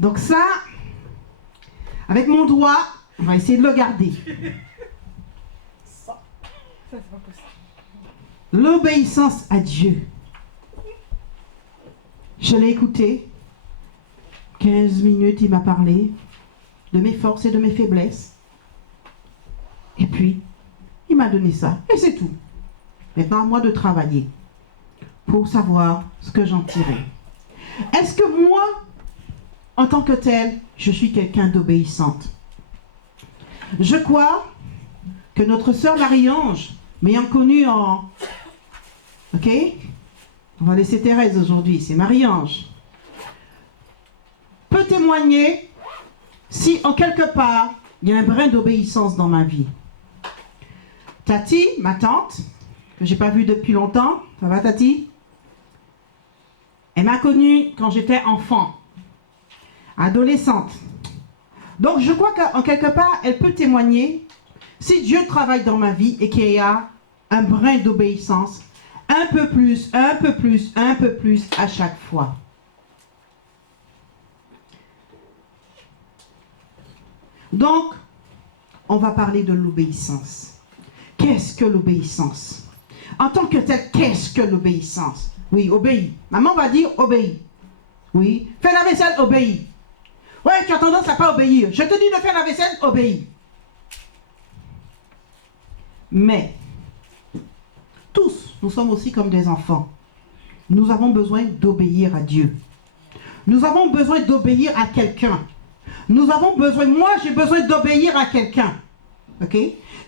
Donc ça, avec mon doigt, on va essayer de le garder. Ça, c'est pas possible. L'obéissance à Dieu. Je l'ai écouté. 15 minutes, il m'a parlé de mes forces et de mes faiblesses. Et puis, il m'a donné ça. Et c'est tout. Maintenant, à moi de travailler pour savoir ce que j'en tirais. Est-ce que moi, en tant que tel, je suis quelqu'un d'obéissante? Je crois que notre sœur Marie-Ange, m'ayant connue en... Ok? On va laisser Thérèse aujourd'hui, c'est Marie-Ange. Peut témoigner si, en quelque part, il y a un brin d'obéissance dans ma vie. Tati, ma tante, que je n'ai pas vue depuis longtemps, ça va Tati? Elle m'a connue quand j'étais enfant, adolescente. Donc je crois qu'en quelque part, elle peut témoigner si Dieu travaille dans ma vie et qu'il y a un brin d'obéissance, un peu plus, un peu plus, un peu plus à chaque fois. Donc, on va parler de l'obéissance. Qu'est-ce que l'obéissance? En tant que tel, qu'est-ce que l'obéissance? Oui, obéis. Maman va dire obéis. Oui. Fais la vaisselle, obéis. Ouais, tu as tendance à ne pas obéir. Je te dis de faire la vaisselle, obéis. Mais, tous, nous sommes aussi comme des enfants. Nous avons besoin d'obéir à Dieu. Nous avons besoin d'obéir à quelqu'un. Nous avons besoin, moi j'ai besoin d'obéir à quelqu'un. Ok?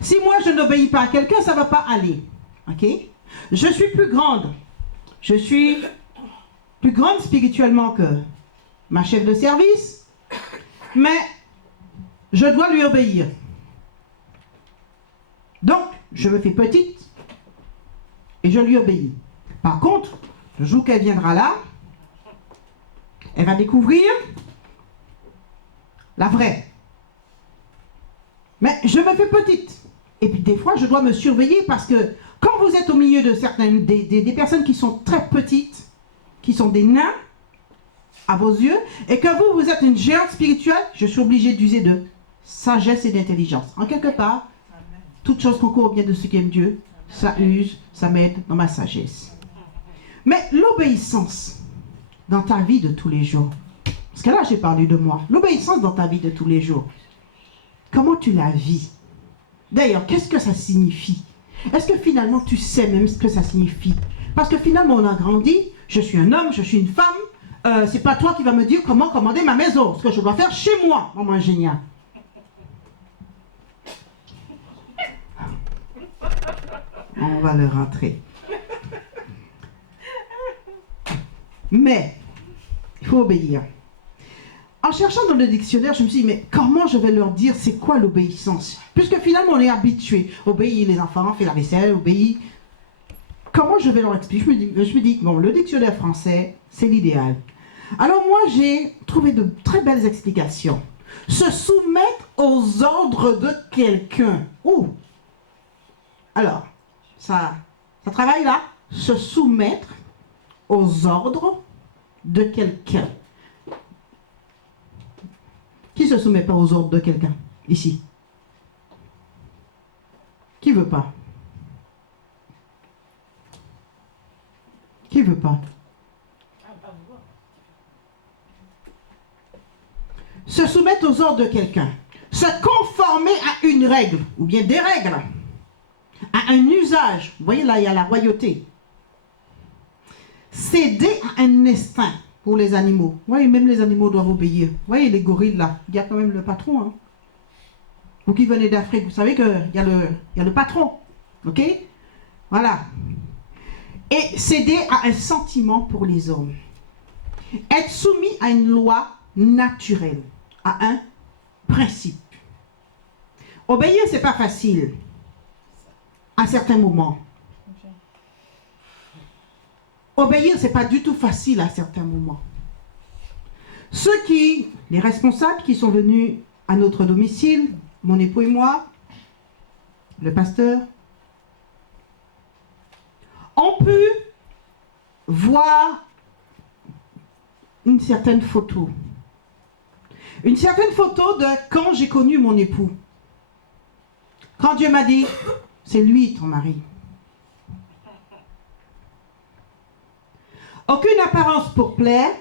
Si moi je n'obéis pas à quelqu'un, ça ne va pas aller. Ok? Je suis plus grande. Je suis plus grande spirituellement que ma chef de service. Mais je dois lui obéir. Donc, je me fais petite et je lui obéis. Par contre, le jour qu'elle viendra là, elle va découvrir la vraie. Mais je me fais petite. Et puis des fois, je dois me surveiller parce que quand vous êtes au milieu de certaines des personnes qui sont très petites, qui sont des nains à vos yeux, et que vous, vous êtes une géante spirituelle, je suis obligée d'user de sagesse et d'intelligence. En quelque part, toute chose concourt au bien de ceux qui aiment Dieu, ça use, ça m'aide dans ma sagesse. Mais l'obéissance dans ta vie de tous les jours, parce que là j'ai parlé de moi, l'obéissance dans ta vie de tous les jours, comment tu la vis? D'ailleurs, qu'est-ce que ça signifie? Est-ce que finalement tu sais même ce que ça signifie? Parce que finalement on a grandi, je suis un homme, je suis une femme, c'est pas toi qui vas me dire comment commander ma maison, ce que je dois faire chez moi, maman ingénieur. On va le rentrer. Mais, il faut obéir. En cherchant dans le dictionnaire, je me suis dit, mais comment je vais leur dire c'est quoi l'obéissance? Puisque finalement on est habitué. Obéir les enfants, faire la vaisselle, obéir. Comment je vais leur expliquer? Je me dis, bon, le dictionnaire français, c'est l'idéal. Alors moi, j'ai trouvé de très belles explications. Se soumettre aux ordres de quelqu'un. Ouh! Alors, ça travaille là. Se soumettre aux ordres de quelqu'un. Qui ne se soumet pas aux ordres de quelqu'un, ici? Qui veut pas? Qui veut pas? Se soumettre aux ordres de quelqu'un. Se conformer à une règle, ou bien des règles. À un usage. Vous voyez là, il y a la royauté. Céder à un instinct pour les animaux. Vous voyez, même les animaux doivent obéir. Vous voyez, les gorilles là, il y a quand même le patron. Hein. Vous qui venez d'Afrique, vous savez qu'il y a le patron. Ok? Voilà. Et céder à un sentiment pour les hommes. Être soumis à une loi naturelle, à un principe. Obéir, c'est pas facile. À certains moments. Obéir, c'est pas du tout facile à certains moments. Les responsables qui sont venus à notre domicile, mon époux et moi, le pasteur, ont pu voir une certaine photo Une certaine photo de quand j'ai connu mon époux. Quand Dieu m'a dit, c'est lui ton mari. Aucune apparence pour plaire.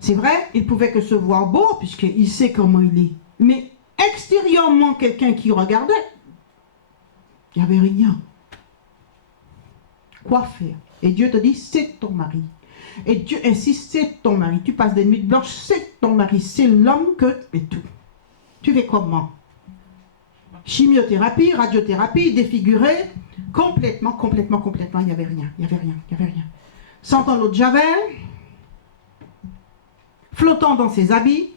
C'est vrai, il pouvait que se voir beau, puisqu'il sait comment il est. Mais extérieurement, quelqu'un qui regardait, il n'y avait rien. Quoi faire? Et Dieu te dit, c'est ton mari. Et Dieu insiste, c'est ton mari. Tu passes des nuits blanches, c'est ton mari. C'est l'homme que... Et tout. Tu fais comment? Chimiothérapie, radiothérapie, défiguré. Complètement, il n'y avait rien. Il n'y avait rien. Sentant l'eau de Javel, flottant dans ses habits.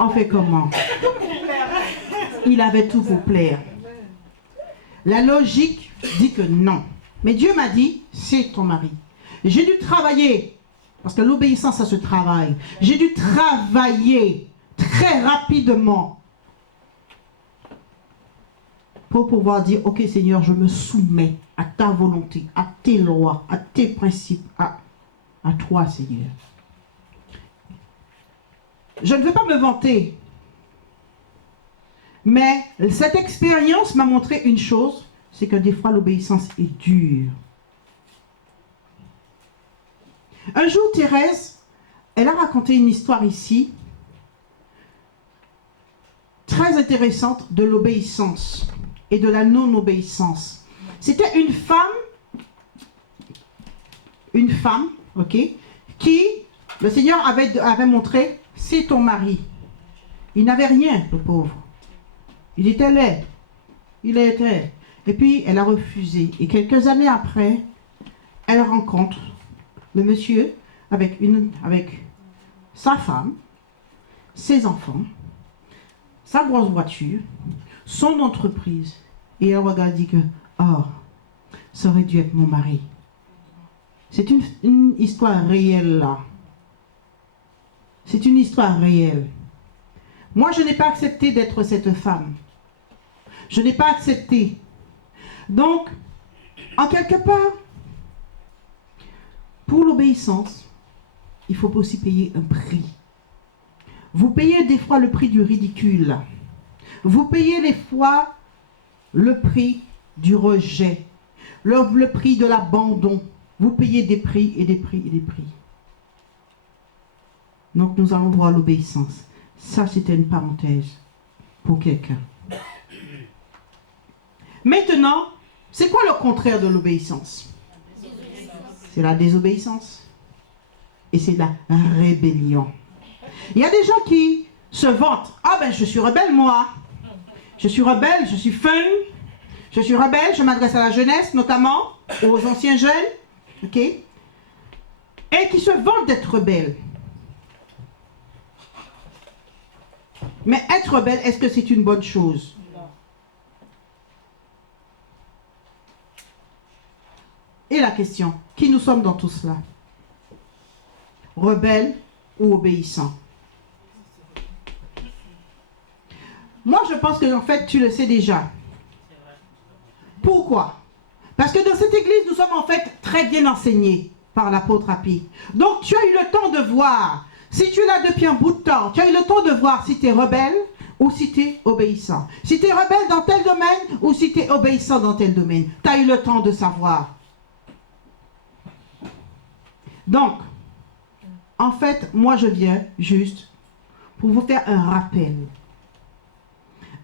On fait comment? Il avait tout pour plaire. La logique dit que non. Mais Dieu m'a dit, c'est ton mari. J'ai dû travailler, parce que l'obéissance, ça se travaille. J'ai dû travailler très rapidement pour pouvoir dire, ok Seigneur, je me soumets à ta volonté, à tes lois, à tes principes, à toi Seigneur. Je ne veux pas me vanter, mais cette expérience m'a montré une chose, c'est que des fois l'obéissance est dure. Un jour, Thérèse, elle a raconté une histoire ici, très intéressante, de l'obéissance et de la non-obéissance. C'était une femme, ok, qui, le Seigneur avait montré, c'est ton mari. Il n'avait rien, le pauvre. Il était laid. Il était. Et puis, elle a refusé. Et quelques années après, elle rencontre le monsieur avec sa femme, ses enfants, sa grosse voiture, son entreprise. Et elle regarde et dit que, oh, ça aurait dû être mon mari. C'est une histoire réelle là. C'est une histoire réelle. Moi, je n'ai pas accepté d'être cette femme. Je n'ai pas accepté. Donc, en quelque part, pour l'obéissance, il faut aussi payer un prix. Vous payez des fois le prix du ridicule. Vous payez des fois le prix du rejet, le prix de l'abandon. Vous payez des prix et des prix et des prix. Donc nous allons voir l'obéissance. Ça, c'était une parenthèse pour quelqu'un. Maintenant, c'est quoi le contraire de l'obéissance? C'est la désobéissance. Et c'est la rébellion. Il y a des gens qui se vantent. Ah ben je suis rebelle moi. Je suis rebelle, je suis fun. Je suis rebelle, je m'adresse à la jeunesse notamment, aux anciens jeunes. Ok? Et qui se vantent d'être rebelles. Mais être rebelle, est-ce que c'est une bonne chose? Non. Et la question, qui nous sommes dans tout cela? Rebelles ou obéissants? Moi, je pense que en fait, tu le sais déjà. Pourquoi? Parce que dans cette église, nous sommes en fait très bien enseignés par l'apôtre Happy. Donc, tu as eu le temps de voir. Si tu es là depuis un bout de temps, tu as eu le temps de voir si tu es rebelle ou si tu es obéissant. Si tu es rebelle dans tel domaine ou si tu es obéissant dans tel domaine. Tu as eu le temps de savoir. Donc, en fait, moi je viens juste pour vous faire un rappel.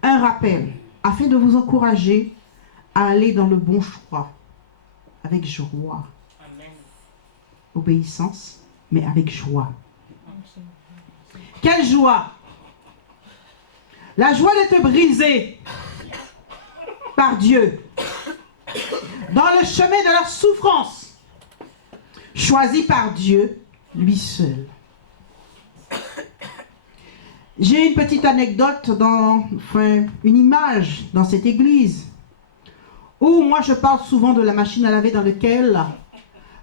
Un rappel afin de vous encourager à aller dans le bon choix avec joie. Amen. Obéissance, mais avec joie. Quelle joie? La joie d'être brisée par Dieu dans le chemin de leur souffrance, choisi par Dieu, lui seul. J'ai une petite anecdote, une image dans cette église, où moi je parle souvent de la machine à laver dans laquelle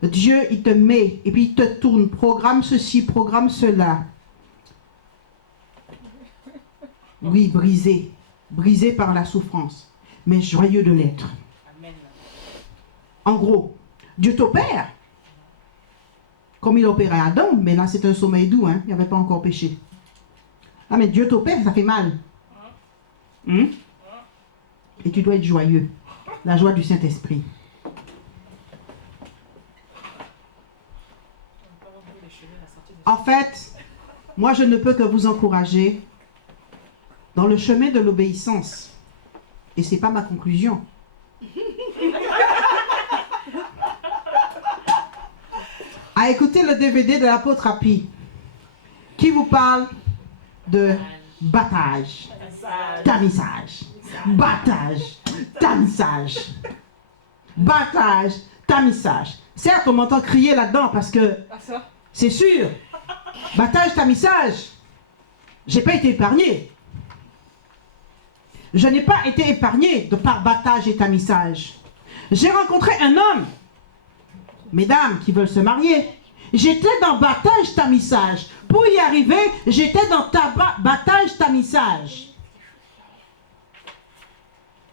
Dieu il te met, et puis il te tourne, programme ceci, programme cela. Oui, brisé par la souffrance. mais joyeux de l'être. Amen. En gros, Dieu t'opère, comme il opérait Adam, mais là c'est un sommeil doux, hein, il n'y avait pas encore péché. Ah mais Dieu t'opère, ça fait mal. Et tu dois être joyeux. La joie du Saint-Esprit. En fait, moi je ne peux que vous encourager dans le chemin de l'obéissance. Et ce n'est pas ma conclusion. À écouter le DVD de l'apôtre Happy, qui vous parle de battage, tamissage, battage, tamissage, battage, tamissage. Certes, on m'entend crier là-dedans parce que c'est sûr, battage, tamissage, j'ai pas été épargné. Je n'ai pas été épargné de par battage et tamissage. J'ai rencontré un homme, mesdames qui veulent se marier. J'étais dans battage, tamissage. Pour y arriver, j'étais dans battage, tamissage.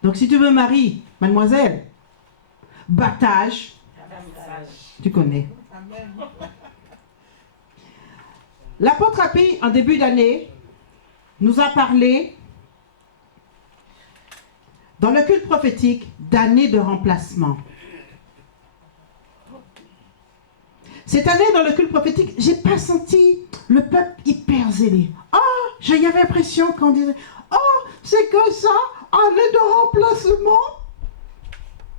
Donc si tu veux marier, mademoiselle, battage, tu connais. L'apôtre Happy, en début d'année, nous a parlé dans le culte prophétique d'année de remplacement. Cette année, dans le culte prophétique, j'ai pas senti le peuple hyper zélé. Oh, j'avais l'impression qu'on disait, oh, c'est que ça, année de remplacement.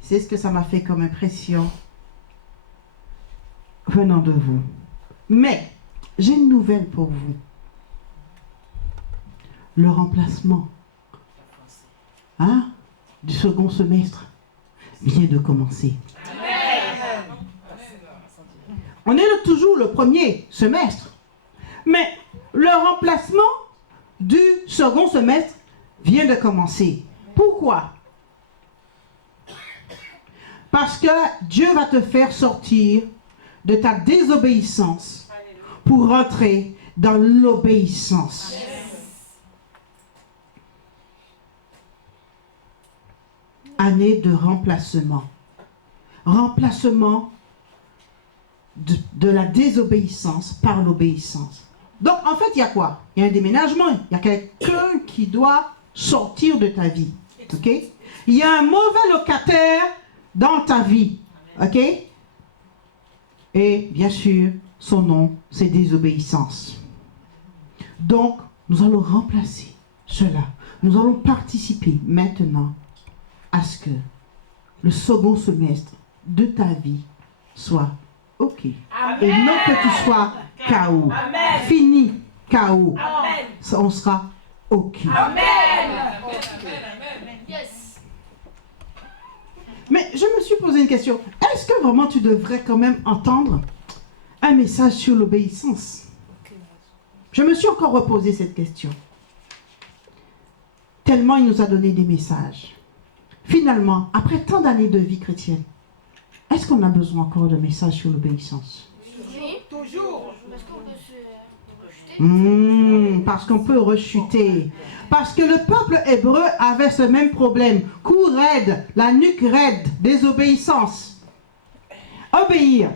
C'est ce que ça m'a fait comme impression venant de vous. Mais, j'ai une nouvelle pour vous. Le remplacement du second semestre vient de commencer. On est toujours le premier semestre, mais le remplacement du second semestre vient de commencer. Pourquoi? Parce que Dieu va te faire sortir de ta désobéissance pour rentrer dans l'obéissance. Année de remplacement. Remplacement de la désobéissance par l'obéissance. Donc, en fait, il y a quoi? Il y a un déménagement. Il y a quelqu'un qui doit sortir de ta vie. OK? Il y a un mauvais locataire dans ta vie. OK? Et, bien sûr, son nom, c'est désobéissance. Donc, nous allons remplacer cela. Nous allons participer maintenant à ce que le second semestre de ta vie soit OK. Amen. Et non que tu sois KO. Amen. Fini KO. Amen. On sera OK. Amen. Yes. Mais je me suis posé une question. Est-ce que vraiment tu devrais quand même entendre un message sur l'obéissance? Je me suis encore reposé cette question. Tellement il nous a donné des messages. Finalement, après tant d'années de vie chrétienne, est-ce qu'on a besoin encore de messages sur l'obéissance? Oui, toujours. Parce qu'on peut se rechuter. Parce qu'on peut rechuter. Parce que le peuple hébreu avait ce même problème. Cou raide, la nuque raide, désobéissance. Obéir.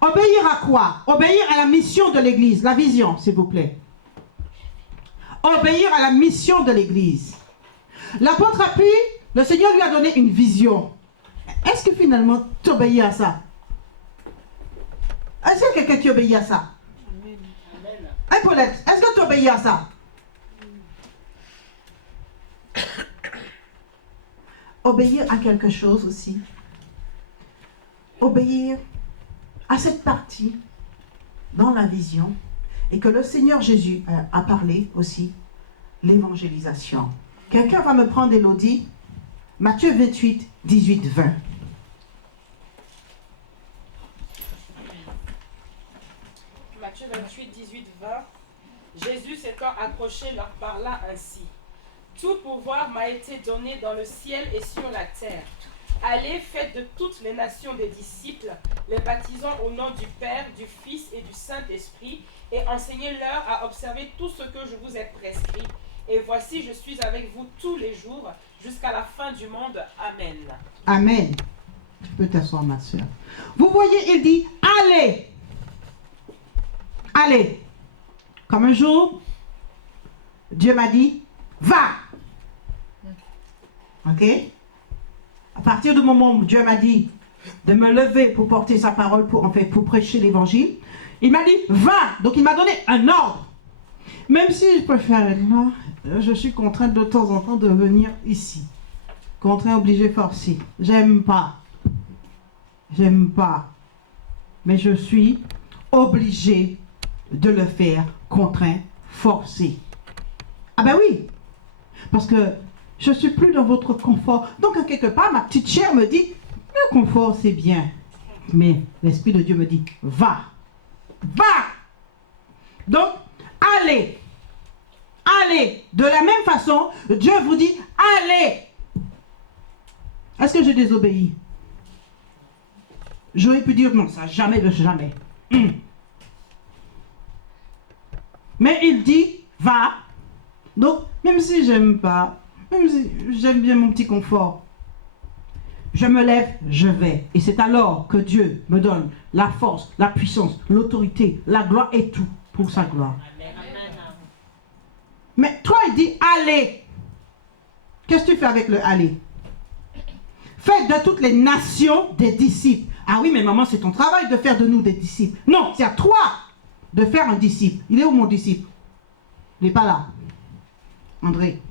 Obéir à quoi? Obéir à la mission de l'Église. La vision, s'il vous plaît. Obéir à la mission de l'Église. L'apôtre Happy, le Seigneur lui a donné une vision. Est-ce que finalement tu obéis à ça? Est-ce qu'il y a quelqu'un qui obéit à ça? Hey Paulette, est-ce que tu obéis à ça? Obéir à quelque chose aussi. Obéir à cette partie dans la vision et que le Seigneur Jésus a parlé aussi, l'évangélisation. Quelqu'un va me prendre Élodie, Matthieu 28, 18, 20. Matthieu 28, 18, 20. Jésus s'étant approché leur parla ainsi. Tout pouvoir m'a été donné dans le ciel et sur la terre. Allez, faites de toutes les nations des disciples, les baptisant au nom du Père, du Fils et du Saint-Esprit, et enseignez-leur à observer tout ce que je vous ai prescrit. Et voici, je suis avec vous tous les jours, jusqu'à la fin du monde. Amen. Amen. Tu peux t'asseoir, ma soeur. Vous voyez, il dit, allez. Allez. Comme un jour, Dieu m'a dit, va. Ok? À partir du moment où Dieu m'a dit de me lever pour porter sa parole, pour prêcher l'évangile, il m'a dit, va. Donc il m'a donné un ordre. Même si je préfère être là, je suis contrainte de temps en temps de venir ici. Contraint, obligé, forcé. J'aime pas. J'aime pas. Mais je suis obligée de le faire, contraint, forcé. Ah ben oui. Parce que je suis plus dans votre confort. Donc, à quelque part, ma petite chair me dit, le confort, c'est bien. Mais l'Esprit de Dieu me dit, va. Va. Donc, allez. Allez. De la même façon, Dieu vous dit, allez. Est-ce que je désobéis? J'aurais pu dire non, ça jamais de jamais. Mais il dit, va. Donc, même si j'aime pas, même si j'aime bien mon petit confort, je me lève, je vais. Et c'est alors que Dieu me donne la force, la puissance, l'autorité, la gloire et tout pour sa gloire. Amen. Mais toi, il dit, allez. Qu'est-ce que tu fais avec le aller? Faites de toutes les nations des disciples. Ah oui, mais maman, c'est ton travail de faire de nous des disciples. Non, c'est à toi de faire un disciple. Il est où mon disciple? Il n'est pas là. André.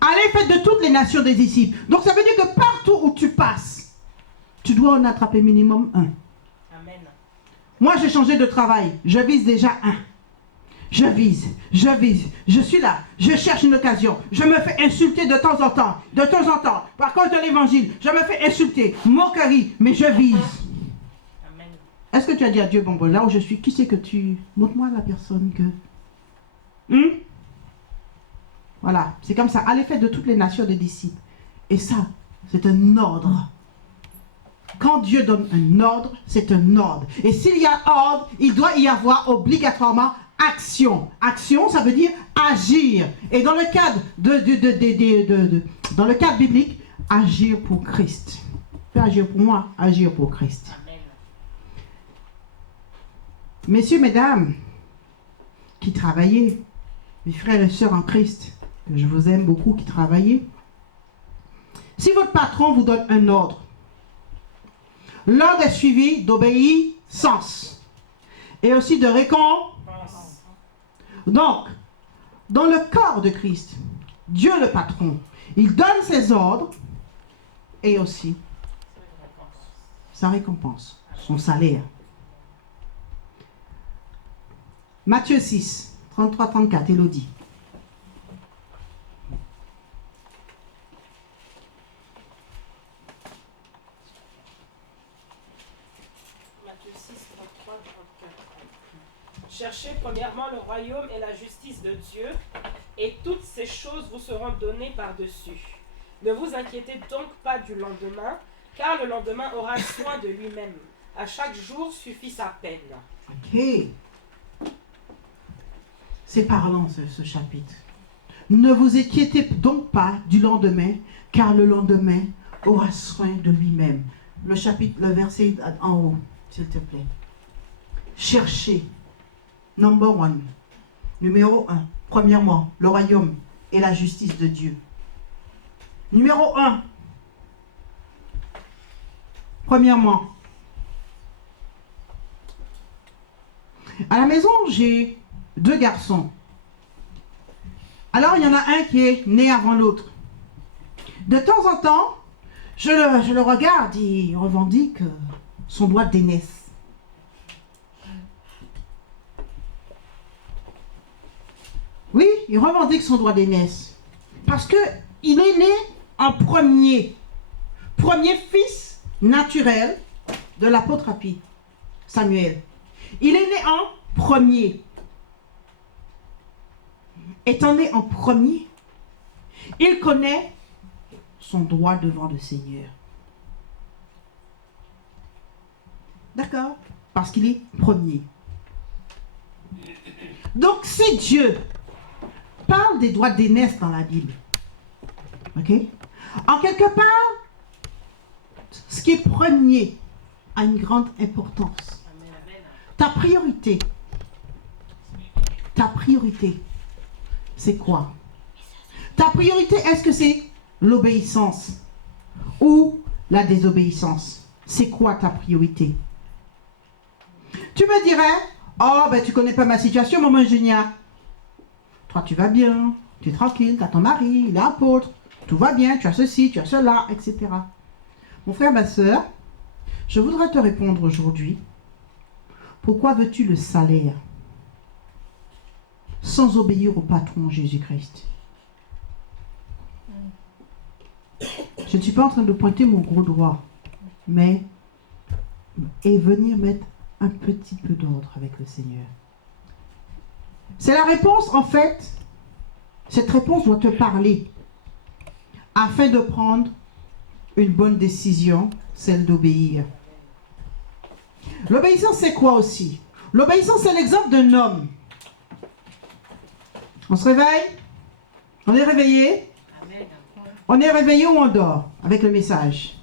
Allez, faites de toutes les nations des disciples. Donc ça veut dire que partout où tu passes, tu dois en attraper minimum un. Amen. Moi, j'ai changé de travail. Je vise déjà un. Je vise. Je suis là. Je cherche une occasion. Je me fais insulter de temps en temps. De temps en temps. Par cause de l'évangile. Je me fais insulter. Moquerie. Mais je vise. Amen. Est-ce que tu as dit à Dieu, bon, là où je suis, qui c'est que tu... Montre-moi la personne que... Voilà. C'est comme ça. Allez, faites de toutes les nations des disciples. Et ça, c'est un ordre. Quand Dieu donne un ordre, c'est un ordre. Et s'il y a ordre, il doit y avoir obligatoirement action. Action, ça veut dire agir. Et dans le cadre dans le cadre biblique, agir pour Christ. Pas agir pour moi, agir pour Christ. Amen. Messieurs, mesdames, qui travaillez, mes frères et sœurs en Christ, que je vous aime beaucoup, qui travaillez, si votre patron vous donne un ordre, l'ordre est suivi d'obéissance et aussi de récompense. Donc, dans le corps de Christ, Dieu le patron, il donne ses ordres et aussi sa récompense, son salaire. Matthieu 6, 33-34, Élodie. Matthieu 6, 33, 34. Cherchez premièrement le royaume et la justice de Dieu, et toutes ces choses vous seront données par-dessus. Ne vous inquiétez donc pas du lendemain, car le lendemain aura soin de lui-même. À chaque jour suffit sa peine. Ok. C'est parlant ce chapitre. Ne vous inquiétez donc pas du lendemain, car le lendemain aura soin de lui-même. Le chapitre, le verset en haut, s'il te plaît. Cherchez. Number one. Numéro 1. Premièrement, le royaume et la justice de Dieu. Numéro 1. Premièrement. À la maison, j'ai 2 garçons. Alors, il y en a un qui est né avant l'autre. De temps en temps, je le regarde, il revendique son droit d'aînesse. Oui, il revendique son droit d'aînesse. Parce qu'il est né en premier. Premier fils naturel de l'apôtre Samuel. Il est né en premier. Étant né en premier, il connaît son droit devant le Seigneur. D'accord? Parce qu'il est premier. Donc si Dieu parle parle des droits d'aînesse dans la Bible. Ok? En quelque part, ce qui est premier a une grande importance. Ta priorité, c'est quoi? Ta priorité, est-ce que c'est l'obéissance ou la désobéissance? C'est quoi ta priorité? Tu me dirais, oh, ben tu connais pas ma situation, maman ingénieur. Toi, tu vas bien, tu es tranquille, tu as ton mari, il est apôtre, tout va bien, tu as ceci, tu as cela, etc. Mon frère, ma soeur, je voudrais te répondre aujourd'hui. Pourquoi veux-tu le salaire sans obéir au patron Jésus-Christ? Je ne suis pas en train de pointer mon gros doigt, mais et venir mettre un petit peu d'ordre avec le Seigneur. C'est la réponse, en fait. Cette réponse doit te parler afin de prendre une bonne décision, celle d'obéir. L'obéissance, c'est quoi aussi? L'obéissance, c'est l'exemple d'un homme. On se réveille? On est réveillé? On est réveillé ou on dort avec le message?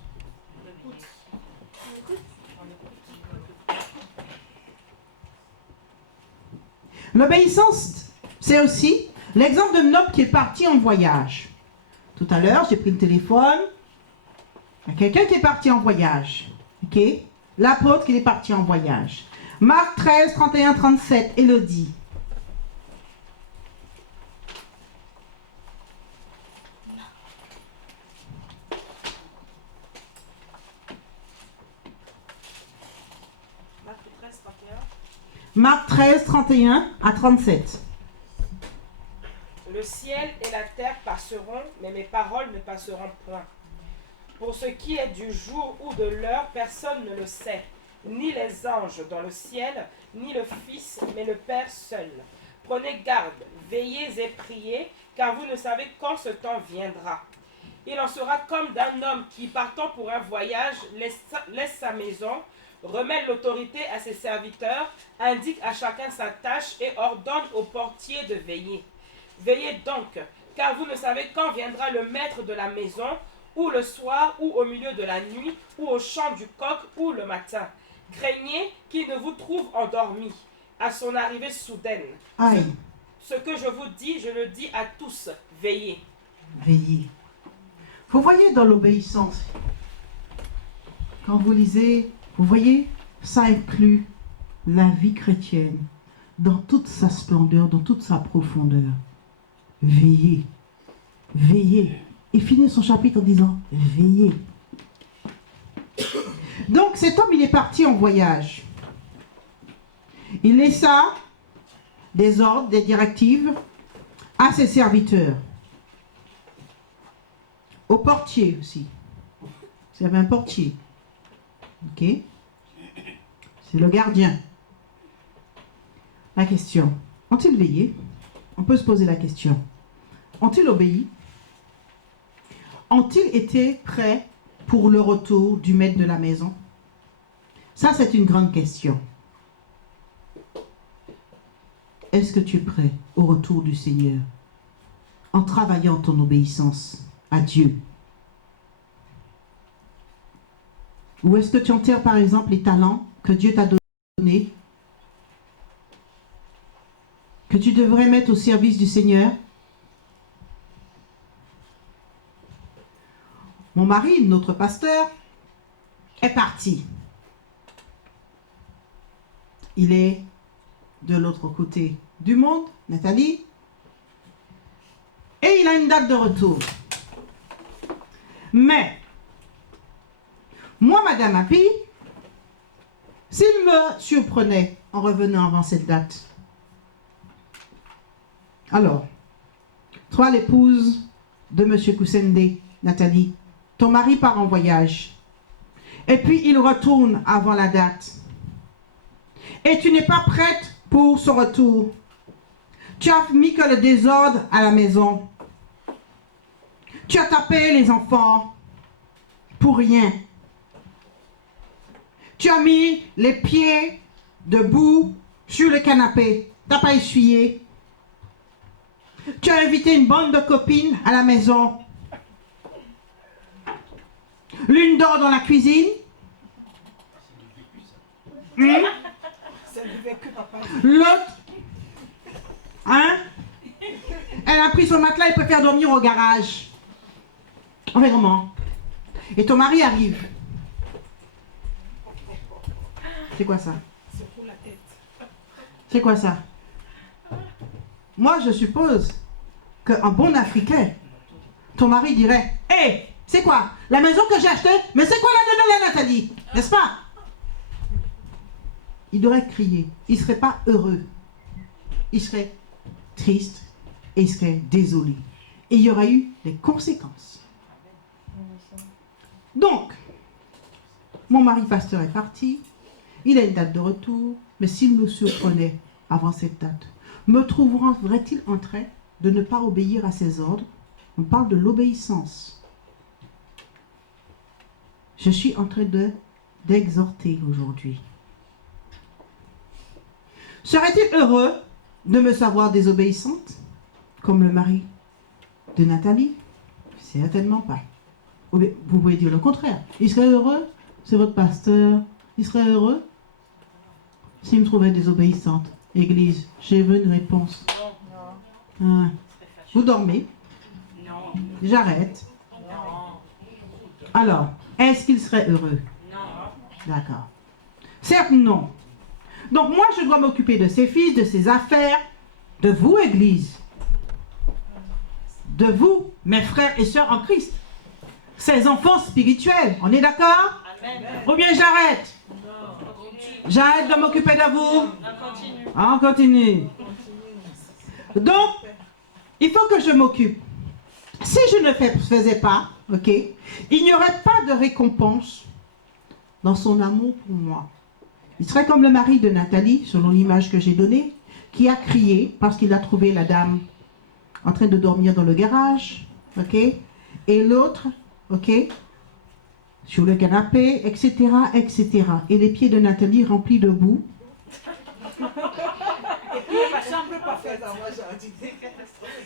L'obéissance, c'est aussi l'exemple d'un homme qui est parti en voyage. Tout à l'heure, j'ai pris le téléphone. Il y a quelqu'un qui est parti en voyage. Ok? L'apôtre qui est parti en voyage. Marc 13, 31, 37, Élodie. Marc 13, 31 à 37. Le ciel et la terre passeront, mais mes paroles ne passeront point. Pour ce qui est du jour ou de l'heure, personne ne le sait, ni les anges dans le ciel, ni le Fils, mais le Père seul. Prenez garde, veillez et priez, car vous ne savez quand ce temps viendra. Il en sera comme d'un homme qui, partant pour un voyage, laisse sa maison, remet l'autorité à ses serviteurs, indique à chacun sa tâche et ordonne aux portiers de veiller. Veillez donc, car vous ne savez quand viendra le maître de la maison, ou le soir, ou au milieu de la nuit, ou au chant du coq, ou le matin. Craignez qu'il ne vous trouve endormis à son arrivée soudaine. Aïe. Ce que je vous dis, je le dis à tous, veillez. Veillez. Vous voyez dans l'obéissance, quand vous lisez, vous voyez, ça inclut la vie chrétienne dans toute sa splendeur, dans toute sa profondeur. Veillez. Veillez. Il finit son chapitre en disant veillez. Donc cet homme, il est parti en voyage. Il laissa des ordres, des directives à ses serviteurs. Au portier aussi. Il y avait un portier. Ok? C'est le gardien. La question, ont-ils veillé? On peut se poser la question. Ont-ils obéi? Ont-ils été prêts pour le retour du maître de la maison? Ça, c'est une grande question. Est-ce que tu es prêt au retour du Seigneur en travaillant ton obéissance à Dieu? Ou est-ce que tu enterres par exemple les talents que Dieu t'a donnés, que tu devrais mettre au service du Seigneur? Mon mari, notre pasteur, est parti. Il est de l'autre côté du monde, Nathalie, et il a une date de retour. Mais, moi, Madame Happy, s'il me surprenait en revenant avant cette date, alors, toi, l'épouse de M. Koussende, Nathalie, ton mari part en voyage, et puis il retourne avant la date, et tu n'es pas prête pour ce retour. Tu as mis que le désordre à la maison. Tu as tapé les enfants pour rien. Tu as mis les pieds debout sur le canapé. Tu n'as pas essuyé. tu as invité une bande de copines à la maison. L'une dort dans la cuisine. C'est le vécu, papa. L'autre, hein? Elle a pris son matelas et préfère dormir au garage. On fait comment? Et ton mari arrive. C'est quoi ça? C'est pour la tête. C'est quoi ça? Moi, je suppose qu'un bon Africain, ton mari dirait, hé, c'est quoi? La maison que j'ai achetée? Mais c'est quoi là-dedans, la Nathalie? N'est-ce pas? Il devrait crier. Il ne serait pas heureux. Il serait triste et il serait désolé. Et il y aurait eu des conséquences. Donc, mon mari pasteur est parti. Il a une date de retour. Mais s'il me surprenait avant cette date, me trouverait-il en train de ne pas obéir à ses ordres? On parle de l'obéissance. Je suis en train d'exhorter aujourd'hui. Serait-il heureux de me savoir désobéissante, comme le mari de Nathalie? Certainement pas. Vous pouvez dire le contraire. Il serait heureux, c'est votre pasteur, il serait heureux s'il me trouvait désobéissante. Église, j'ai vu une réponse. Non. Ah. Vous dormez? Non. J'arrête. Non. Alors, est-ce qu'il serait heureux? Non. D'accord. Certes, non. Donc moi, je dois m'occuper de ses fils, de ses affaires, de vous, Église. De vous, mes frères et sœurs en Christ. Ses enfants spirituels. On est d'accord? Amen. Ou bien j'arrête? J'arrête de m'occuper de vous? On continue. Donc, il faut que je m'occupe. Si je ne faisais pas, ok, il n'y aurait pas de récompense dans son amour pour moi. Il serait comme le mari de Nathalie, selon l'image que j'ai donnée, qui a crié parce qu'il a trouvé la dame en train de dormir dans le garage, ok, et l'autre, ok, sur le canapé, etc., etc. Et les pieds de Nathalie remplis de boue.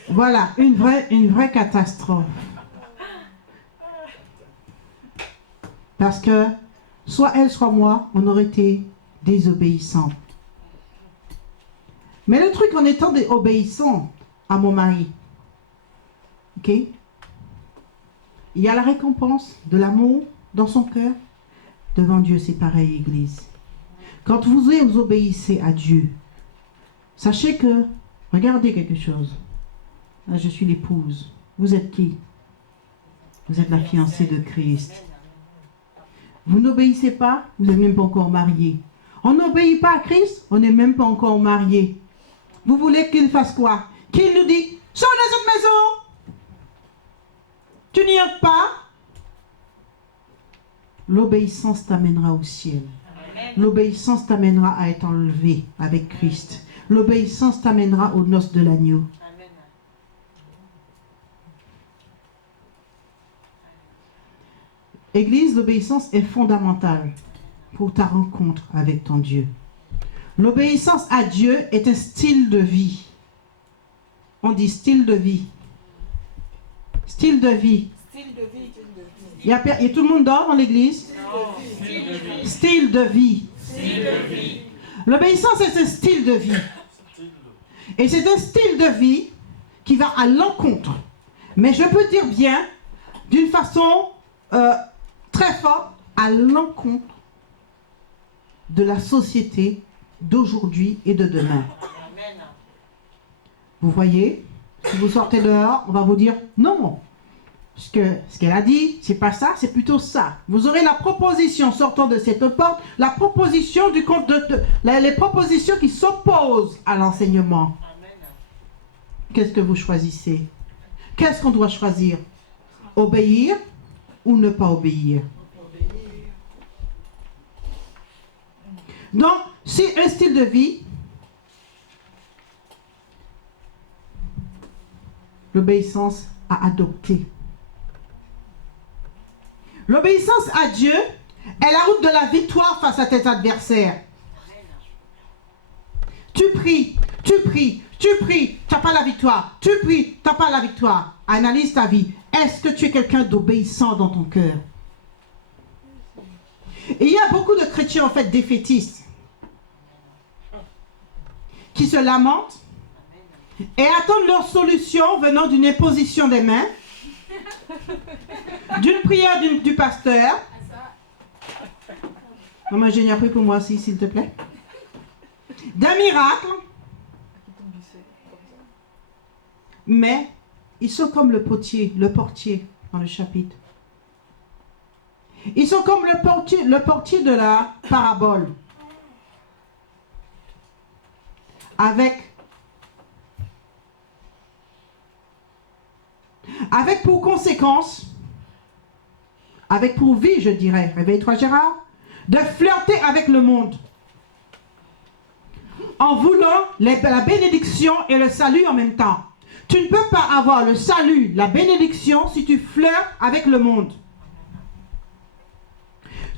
Voilà, une vraie catastrophe. Parce que, soit elle, soit moi, on aurait été désobéissants. Mais le truc en étant obéissant à mon mari, ok, il y a la récompense de l'amour dans son cœur. Devant Dieu, c'est pareil, Église. Quand vous obéissez à Dieu, sachez que, regardez quelque chose. Là, je suis l'épouse. Vous êtes qui? Vous êtes la fiancée de Christ. Vous n'obéissez pas, vous n'êtes même pas encore marié. On n'obéit pas à Christ, on n'est même pas encore marié. Vous voulez qu'il fasse quoi? Qu'il nous dit, sors de cette maison! Tu n'y entres pas? L'obéissance t'amènera au ciel. L'obéissance t'amènera à être enlevé avec Christ. L'obéissance t'amènera aux noces de l'agneau. Église, l'obéissance est fondamentale pour ta rencontre avec ton Dieu. L'obéissance à Dieu est un style de vie. On dit style de vie. Style de vie. Style de vie. Il y a tout le monde dort dans l'église? Style de vie. L'obéissance est un style de vie. Et c'est un style de vie qui va à l'encontre. Mais je peux dire bien, d'une façon très forte, à l'encontre de la société d'aujourd'hui et de demain. Vous voyez, si vous sortez dehors, on va vous dire non. Ce qu'elle a dit, c'est pas ça, c'est plutôt ça. Vous aurez la proposition sortant de cette porte, la proposition du compte les propositions qui s'opposent à l'enseignement. Qu'est-ce que vous choisissez? Qu'est-ce qu'on doit choisir? Obéir ou ne pas obéir? Donc, c'est un style de vie. L'obéissance à adopter. L'obéissance à Dieu est la route de la victoire face à tes adversaires. Tu pries, Tu pries, tu n'as pas la victoire. Tu pries, tu n'as pas la victoire. Analyse ta vie. Est-ce que tu es quelqu'un d'obéissant dans ton cœur? Et il y a beaucoup de chrétiens en fait défaitistes qui se lamentent et attendent leur solution venant d'une imposition des mains, d'une prière du pasteur. Maman, j'ai appris pour moi aussi, s'il te plaît. D'un miracle. Mais ils sont comme le portier dans le chapitre. Ils sont comme le portier de la parabole. Avec pour conséquence, avec pour vie, je dirais, réveille-toi Gérard, de flirter avec le monde. En voulant la bénédiction et le salut en même temps. Tu ne peux pas avoir le salut, la bénédiction si tu flirtes avec le monde.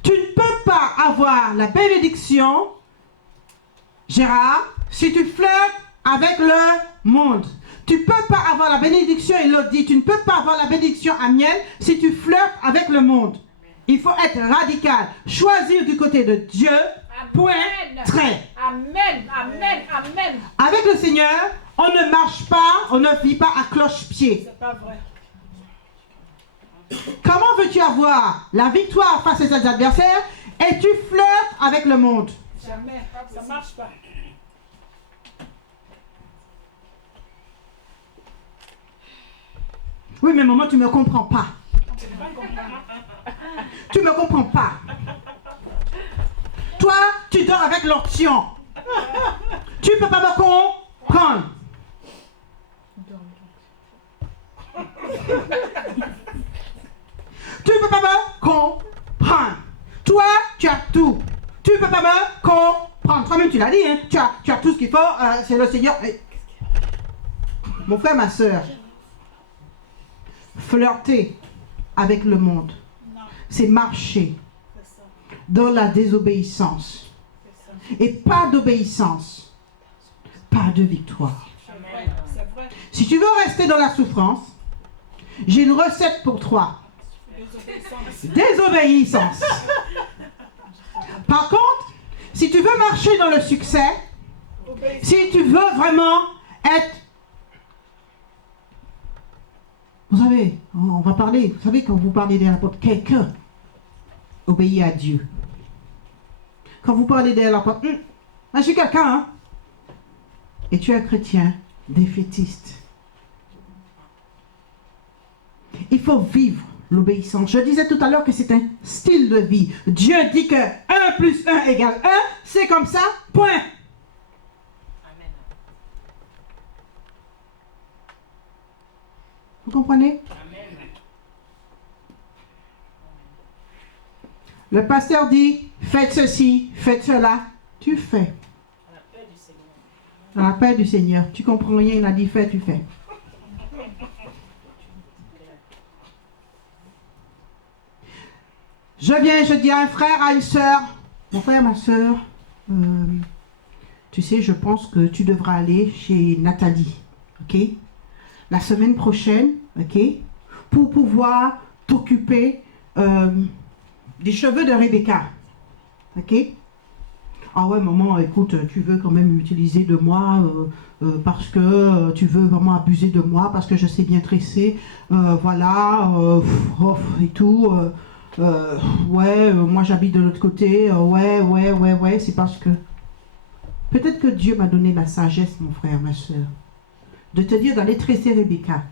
Tu ne peux pas avoir la bénédiction, Gérard, si tu flirtes avec le monde. Tu ne peux pas avoir la bénédiction, il l'a dit, tu ne peux pas avoir la bénédiction à miel si tu flirtes avec le monde. Il faut être radical, choisir du côté de Dieu, point, trait. Amen, amen, amen. Avec le Seigneur, on ne marche pas, on ne vit pas à cloche-pied. C'est pas vrai. Comment veux-tu avoir la victoire face à tes adversaires et tu flirtes avec le monde? Jamais, ça marche pas. Oui, mais maman, tu ne me comprends pas. Tu ne me comprends pas. Toi, tu dors avec l'option. Tu ne peux pas me comprendre. Tu ne peux pas me comprendre. Toi, tu as tout. Tu ne peux pas me comprendre. Toi-même, tu l'as dit, hein? Tu as tout ce qu'il faut. C'est le Seigneur. Mon frère, ma soeur, flirter avec le monde, c'est marcher dans la désobéissance. Et pas d'obéissance, pas de victoire. Si tu veux rester dans la souffrance, j'ai une recette pour toi. Désobéissance. Par contre, si tu veux marcher dans le succès, si tu veux vraiment être... Vous savez, on va parler, vous savez, quand vous parlez de n'importe quelqu'un, obéis à Dieu. Quand vous parlez de la porte, je suis quelqu'un, hein? Et tu es un chrétien défaitiste. Il faut vivre l'obéissance. Je disais tout à l'heure que c'est un style de vie. Dieu dit que 1 plus 1 égale 1, c'est comme ça, point. Amen. Vous comprenez? Amen. Le pasteur dit, faites ceci, faites cela. Tu fais. À la paix du Seigneur. À la paix du Seigneur. Tu comprends rien, il a dit fais, tu fais. Je viens, je dis à un frère, à une soeur, mon frère, ma soeur, tu sais, je pense que tu devras aller chez Nathalie, ok? La semaine prochaine, ok? Pour pouvoir t'occuper des cheveux de Rebecca, ok? Ah ouais, maman, écoute, tu veux quand même utiliser de moi parce que tu veux vraiment abuser de moi, parce que je sais bien tresser, voilà, et tout. Moi j'habite de l'autre côté, ouais, c'est parce que... Peut-être que Dieu m'a donné la sagesse, mon frère, ma soeur, de te dire d'aller tresser Rebecca.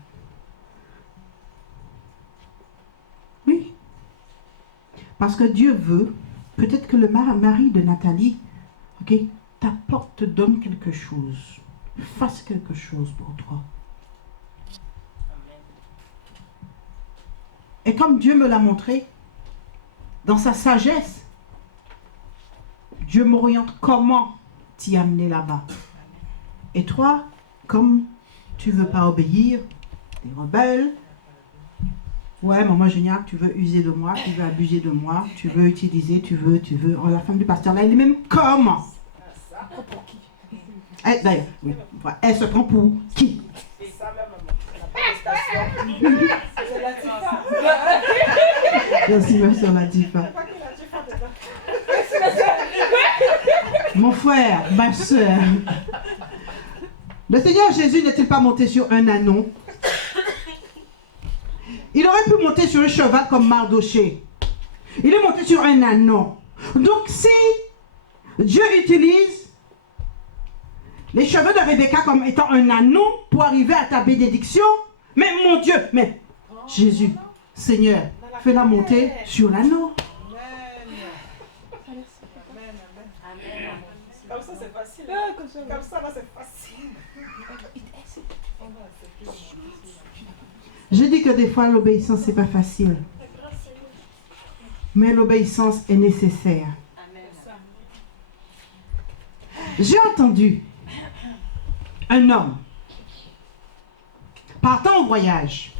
Oui. Parce que Dieu veut, peut-être que le mari de Nathalie, ok, t'apporte, te donne quelque chose, fasse quelque chose pour toi. Amen. Et comme Dieu me l'a montré, dans sa sagesse, Dieu m'oriente comment t'y amener là-bas. Et toi, comme tu veux pas obéir, t'es rebelle. Ouais, maman génial, tu veux user de moi, tu veux abuser de moi, tu veux utiliser, tu veux. Oh, la femme du pasteur là, elle est même comment? D'ailleurs, oui. Elle se prend pour qui? C'est ça même, maman. La protestation. C'est la tifa. Merci, ma soeur Latifa. Mon frère, ma soeur. Le Seigneur Jésus n'est-il pas monté sur un ânon? Il aurait pu monter sur un cheval comme Mardoché. Il est monté sur un ânon. Donc si Dieu utilise les cheveux de Rebecca comme étant un ânon pour arriver à ta bénédiction, mais mon Dieu, mais Jésus, Seigneur, fais-la monter sur l'anneau. Comme ça, c'est facile. Comme ça, là, c'est facile. Je dis que des fois, l'obéissance, c'est pas facile. Mais l'obéissance est nécessaire. J'ai entendu un homme partant au voyage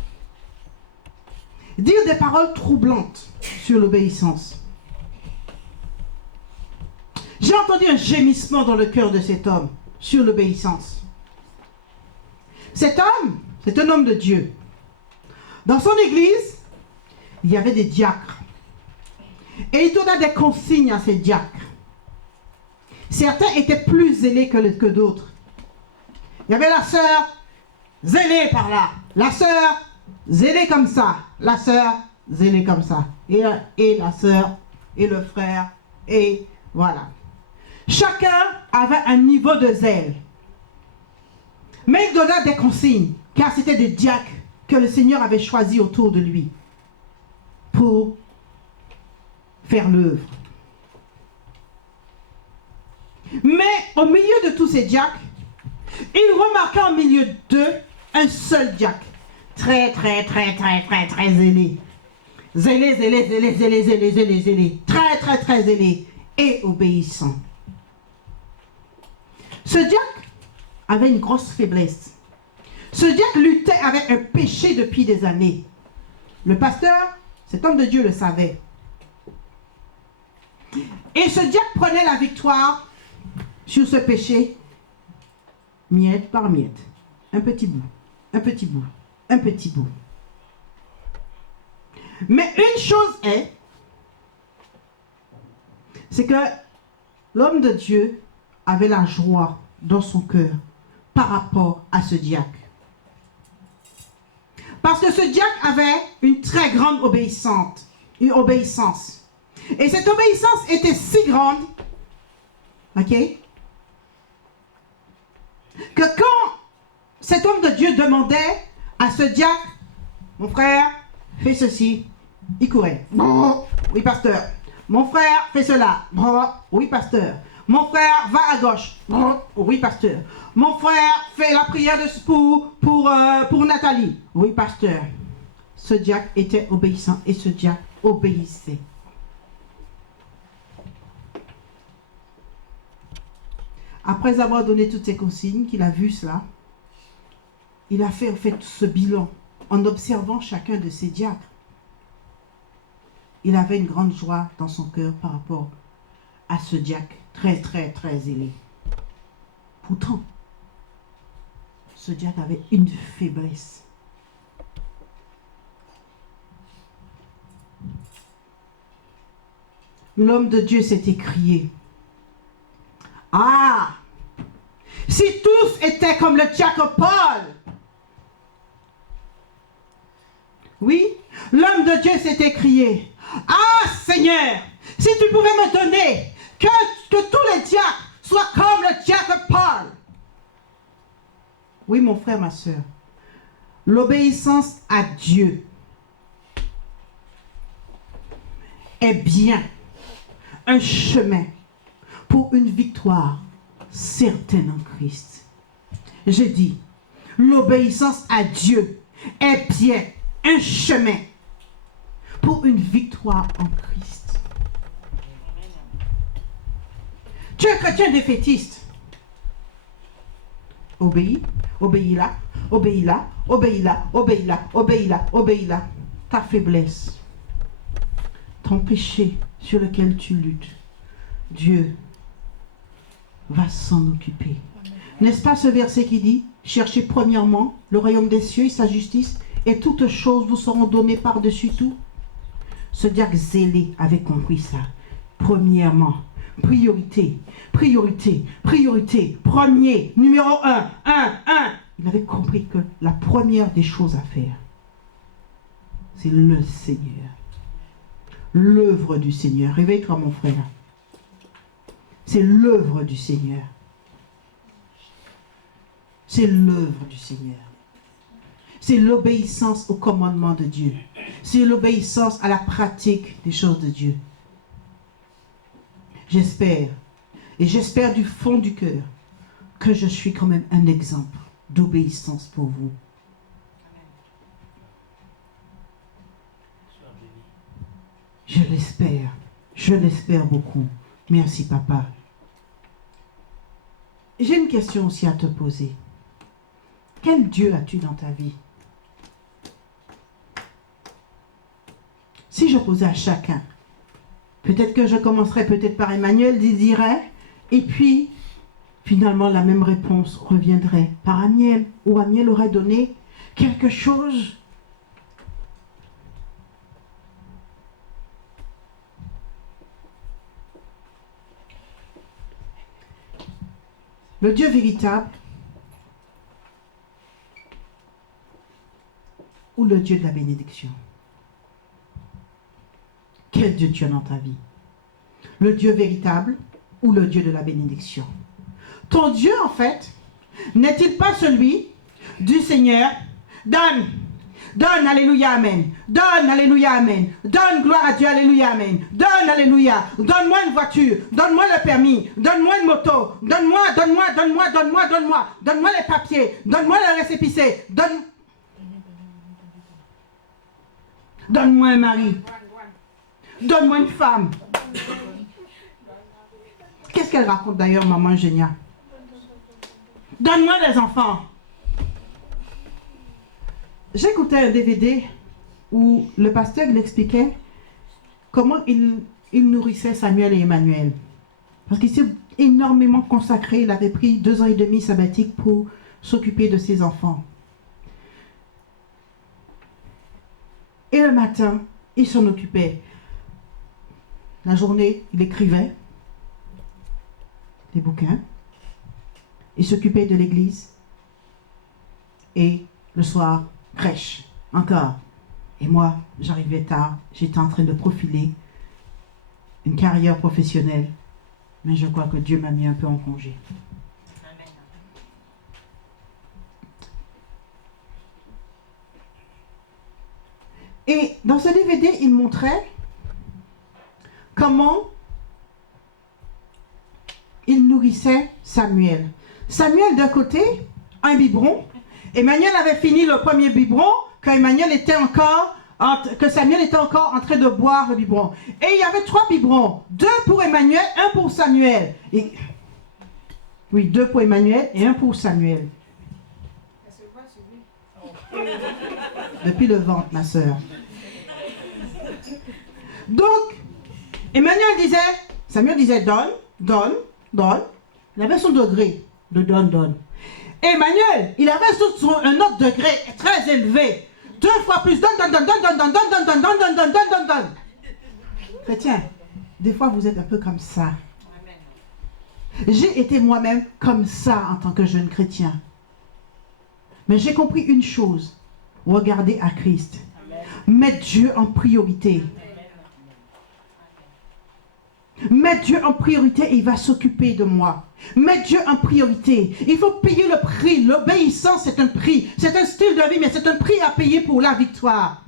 dire des paroles troublantes sur l'obéissance. J'ai entendu un gémissement dans le cœur de cet homme sur l'obéissance. Cet homme, c'est un homme de Dieu. Dans son église, il y avait des diacres. Et il donna des consignes à ces diacres. Certains étaient plus zélés que d'autres. Il y avait la sœur zélée par là. La sœur zélée comme ça. La sœur zélée comme ça. Et la sœur et le frère. Et voilà. Chacun avait un niveau de zèle. Mais il donna des consignes. Car c'était des diacres que le Seigneur avait choisis autour de lui. Pour faire l'œuvre. Mais au milieu de tous ces diacres, il remarqua au milieu d'eux un seul diacre. Très zélé. Zélé. Très zélé. Et obéissant. Ce diacre avait une grosse faiblesse. Ce diacre luttait avec un péché depuis des années. Le pasteur, cet homme de Dieu, le savait. Et ce diacre prenait la victoire sur ce péché, miette par miette. Un petit bout, un petit bout, un petit bout. Mais une chose c'est que l'homme de Dieu avait la joie dans son cœur par rapport à ce diacre. Parce que ce diacre avait une très grande obéissance. Et cette obéissance était si grande, ok, que quand cet homme de Dieu demandait à ce diacre, mon frère, fais ceci, il courait. Oui, pasteur. Mon frère, fais cela. Oui, pasteur. Mon frère, va à gauche. Oui, pasteur. Mon frère, fais la prière pour Nathalie. Oui, pasteur. Ce diacre était obéissant et ce diacre obéissait. Après avoir donné toutes ces consignes, qu'il a vu cela, il a fait en fait ce bilan en observant chacun de ses diacres. Il avait une grande joie dans son cœur par rapport à ce diacre très zélé. Pourtant, ce diacre avait une faiblesse. L'homme de Dieu s'est écrié. Ah! Si tous étaient comme le diacre Paul! Oui, l'homme de Dieu s'est écrié. Ah, Seigneur, si tu pouvais me donner que tous les diacres soient comme le diacre Paul. Oui, mon frère, ma soeur, l'obéissance à Dieu est bien un chemin pour une victoire certaine en Christ. Je dis, l'obéissance à Dieu est bien un chemin pour une victoire en Christ. Tu es un chrétien défaitiste. Obéis, obéis là, obéis là, obéis là, obéis là, obéis là, obéis là. Ta faiblesse, ton péché sur lequel tu luttes, Dieu va s'en occuper. N'est-ce pas ce verset qui dit, cherchez premièrement le royaume des cieux et sa justice, et toutes choses vous seront données par-dessus tout? Ce diacre zélé avait compris ça. Premièrement, priorité, priorité, priorité, premier, numéro un. Il avait compris que la première des choses à faire, c'est le Seigneur. L'œuvre du Seigneur. Réveille-toi, mon frère. C'est l'œuvre du Seigneur. C'est l'œuvre du Seigneur. C'est l'obéissance au commandement de Dieu. C'est l'obéissance à la pratique des choses de Dieu. J'espère, et j'espère du fond du cœur, que je suis quand même un exemple d'obéissance pour vous. Je l'espère beaucoup. Merci, papa. J'ai une question aussi à te poser. Quel Dieu as-tu dans ta vie? Si je posais à chacun, peut-être que je commencerais peut-être par Emmanuel, dirait, et puis finalement la même réponse reviendrait par Amiel, ou Amiel aurait donné quelque chose. Le Dieu véritable ou le Dieu de la bénédiction? Quel Dieu tu as dans ta vie? Le Dieu véritable ou le Dieu de la bénédiction? Ton Dieu, en fait, n'est-il pas celui du Seigneur? Donne, donne, alléluia, amen. Donne, alléluia, amen. Donne, gloire à Dieu, alléluia, amen. Donne, alléluia. Donne-moi une voiture. Donne-moi le permis. Donne-moi une moto. Donne-moi les papiers. Donne-moi le récépissé. Donne-moi un mari. Donne-moi une femme. Qu'est-ce qu'elle raconte d'ailleurs, maman Génia? Donne-moi des enfants. J'écoutais un DVD où le pasteur l'expliquait comment il nourrissait Samuel et Emmanuel. Parce qu'il s'est énormément consacré. Il avait pris 2 ans et demi sabbatique pour s'occuper de ses enfants. Et le matin, il s'en occupait. La journée, il écrivait des bouquins. Il s'occupait de l'église. Et le soir, crèche, encore. Et moi, j'arrivais tard. J'étais en train de profiler une carrière professionnelle. Mais je crois que Dieu m'a mis un peu en congé. Amen. Et dans ce DVD, il montrait comment il nourrissait Samuel. Samuel d'un côté, un biberon. Emmanuel avait fini le premier biberon quand Samuel était encore en train de boire le biberon. Et il y avait 3 biberons. 2 pour Emmanuel, 1 pour Samuel. Oui, 2 pour Emmanuel et 1 pour Samuel. Depuis le ventre, ma soeur. Donc, Samuel disait donne, donne, donne. Il avait son degré de donne, donne. Emmanuel, il avait un autre degré très élevé. 2 fois plus donne, donne, donne, donne, donne, donne, donne, donne, donne, donne, donne, donne, donne, donne. Chrétien, des fois vous êtes un peu comme ça. J'ai été moi-même comme ça en tant que jeune chrétien. Mais j'ai compris une chose. Regardez à Christ. Mettre Dieu en priorité. Mettre Dieu en priorité et il va s'occuper de moi. Mettre Dieu en priorité. Il faut payer le prix. L'obéissance, c'est un prix. C'est un style de vie, mais c'est un prix à payer pour la victoire.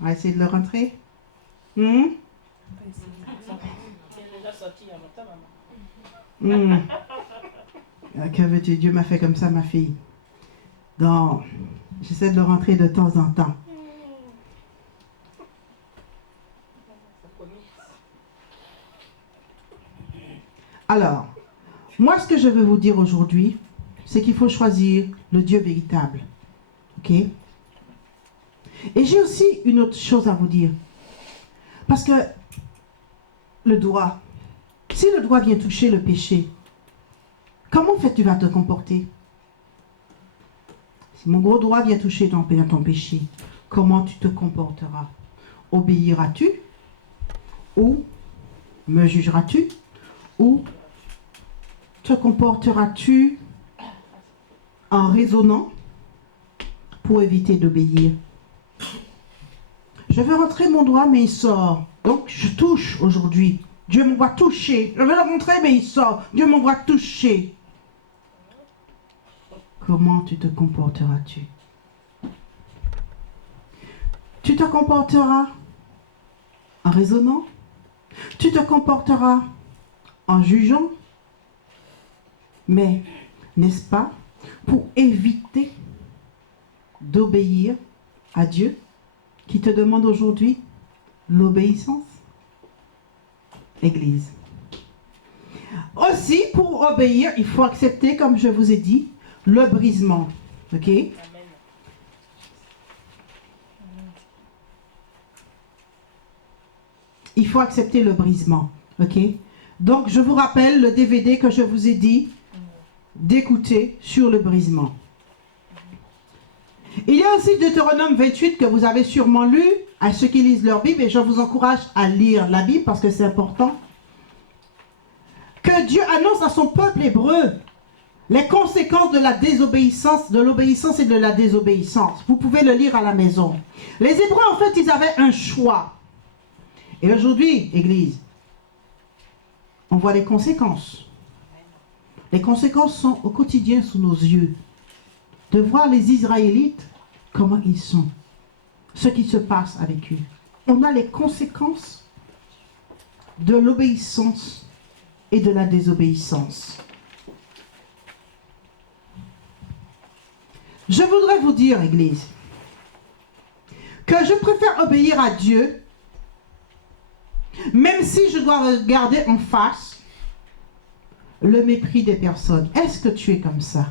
On va essayer de le rentrer. Que veux-tu? Dieu m'a fait comme ça, ma fille. Donc, j'essaie de le rentrer de temps en temps. Alors, moi, ce que je veux vous dire aujourd'hui, c'est qu'il faut choisir le Dieu véritable. Ok? Et j'ai aussi une autre chose à vous dire. Parce que le doigt, Si le doigt vient toucher le péché, comment en fait tu vas te comporter? Si mon gros doigt vient toucher ton péché, comment tu te comporteras? Obéiras-tu? Ou me jugeras-tu? Ou te comporteras-tu en raisonnant pour éviter d'obéir? Je veux rentrer mon doigt, mais il sort. Donc je touche aujourd'hui. Dieu m'envoie toucher. Je veux le rentrer, mais il sort. Dieu m'envoie toucher. Comment tu te comporteras-tu? Tu te comporteras en raisonnant? Tu te comporteras en jugeant? Mais, n'est-ce pas, pour éviter d'obéir à Dieu, qui te demande aujourd'hui l'obéissance? Église. Aussi, pour obéir, il faut accepter, comme je vous ai dit, le brisement. Ok? Amen. Il faut accepter le brisement. Ok? Donc, je vous rappelle le DVD que je vous ai dit d'écouter sur le brisement. Il y a aussi Deutéronome 28 que vous avez sûrement lu à ceux qui lisent leur Bible, et je vous encourage à lire la Bible parce que c'est important. Que Dieu annonce à son peuple hébreu les conséquences de la désobéissance, de l'obéissance et de la désobéissance. Vous pouvez le lire à la maison. Les Hébreux, en fait, ils avaient un choix. Et aujourd'hui, Église, on voit les conséquences. Les conséquences sont au quotidien sous nos yeux. De voir les Israélites, comment ils sont, ce qui se passe avec eux. On a les conséquences de l'obéissance et de la désobéissance. Je voudrais vous dire, Église, que je préfère obéir à Dieu, même si je dois regarder en face le mépris des personnes. Est-ce que tu es comme ça?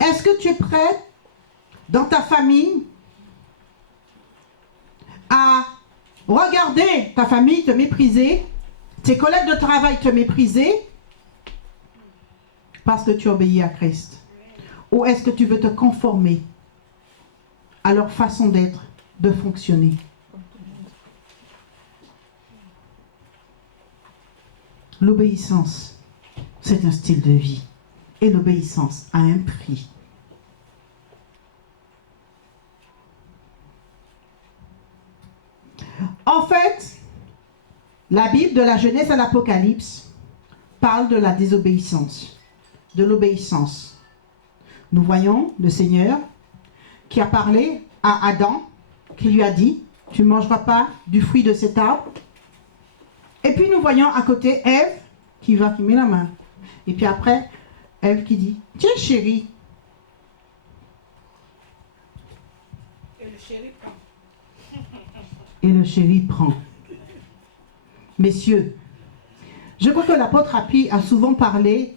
Est-ce que tu es prêt, dans ta famille, à regarder ta famille te mépriser, tes collègues de travail te mépriser, parce que tu obéis à Christ? Ou est-ce que tu veux te conformer à leur façon d'être, de fonctionner? L'obéissance, c'est un style de vie. Et l'obéissance a un prix. En fait, la Bible, de la Genèse à l'Apocalypse, parle de la désobéissance, de l'obéissance. Nous voyons le Seigneur qui a parlé à Adam, qui lui a dit, tu ne mangeras pas du fruit de cet arbre. Et puis nous voyons à côté Ève qui met la main. Et puis après, Ève qui dit, tiens chérie. Et le chéri prend. Et le chéri prend. Messieurs, je crois que l'apôtre Appi a souvent parlé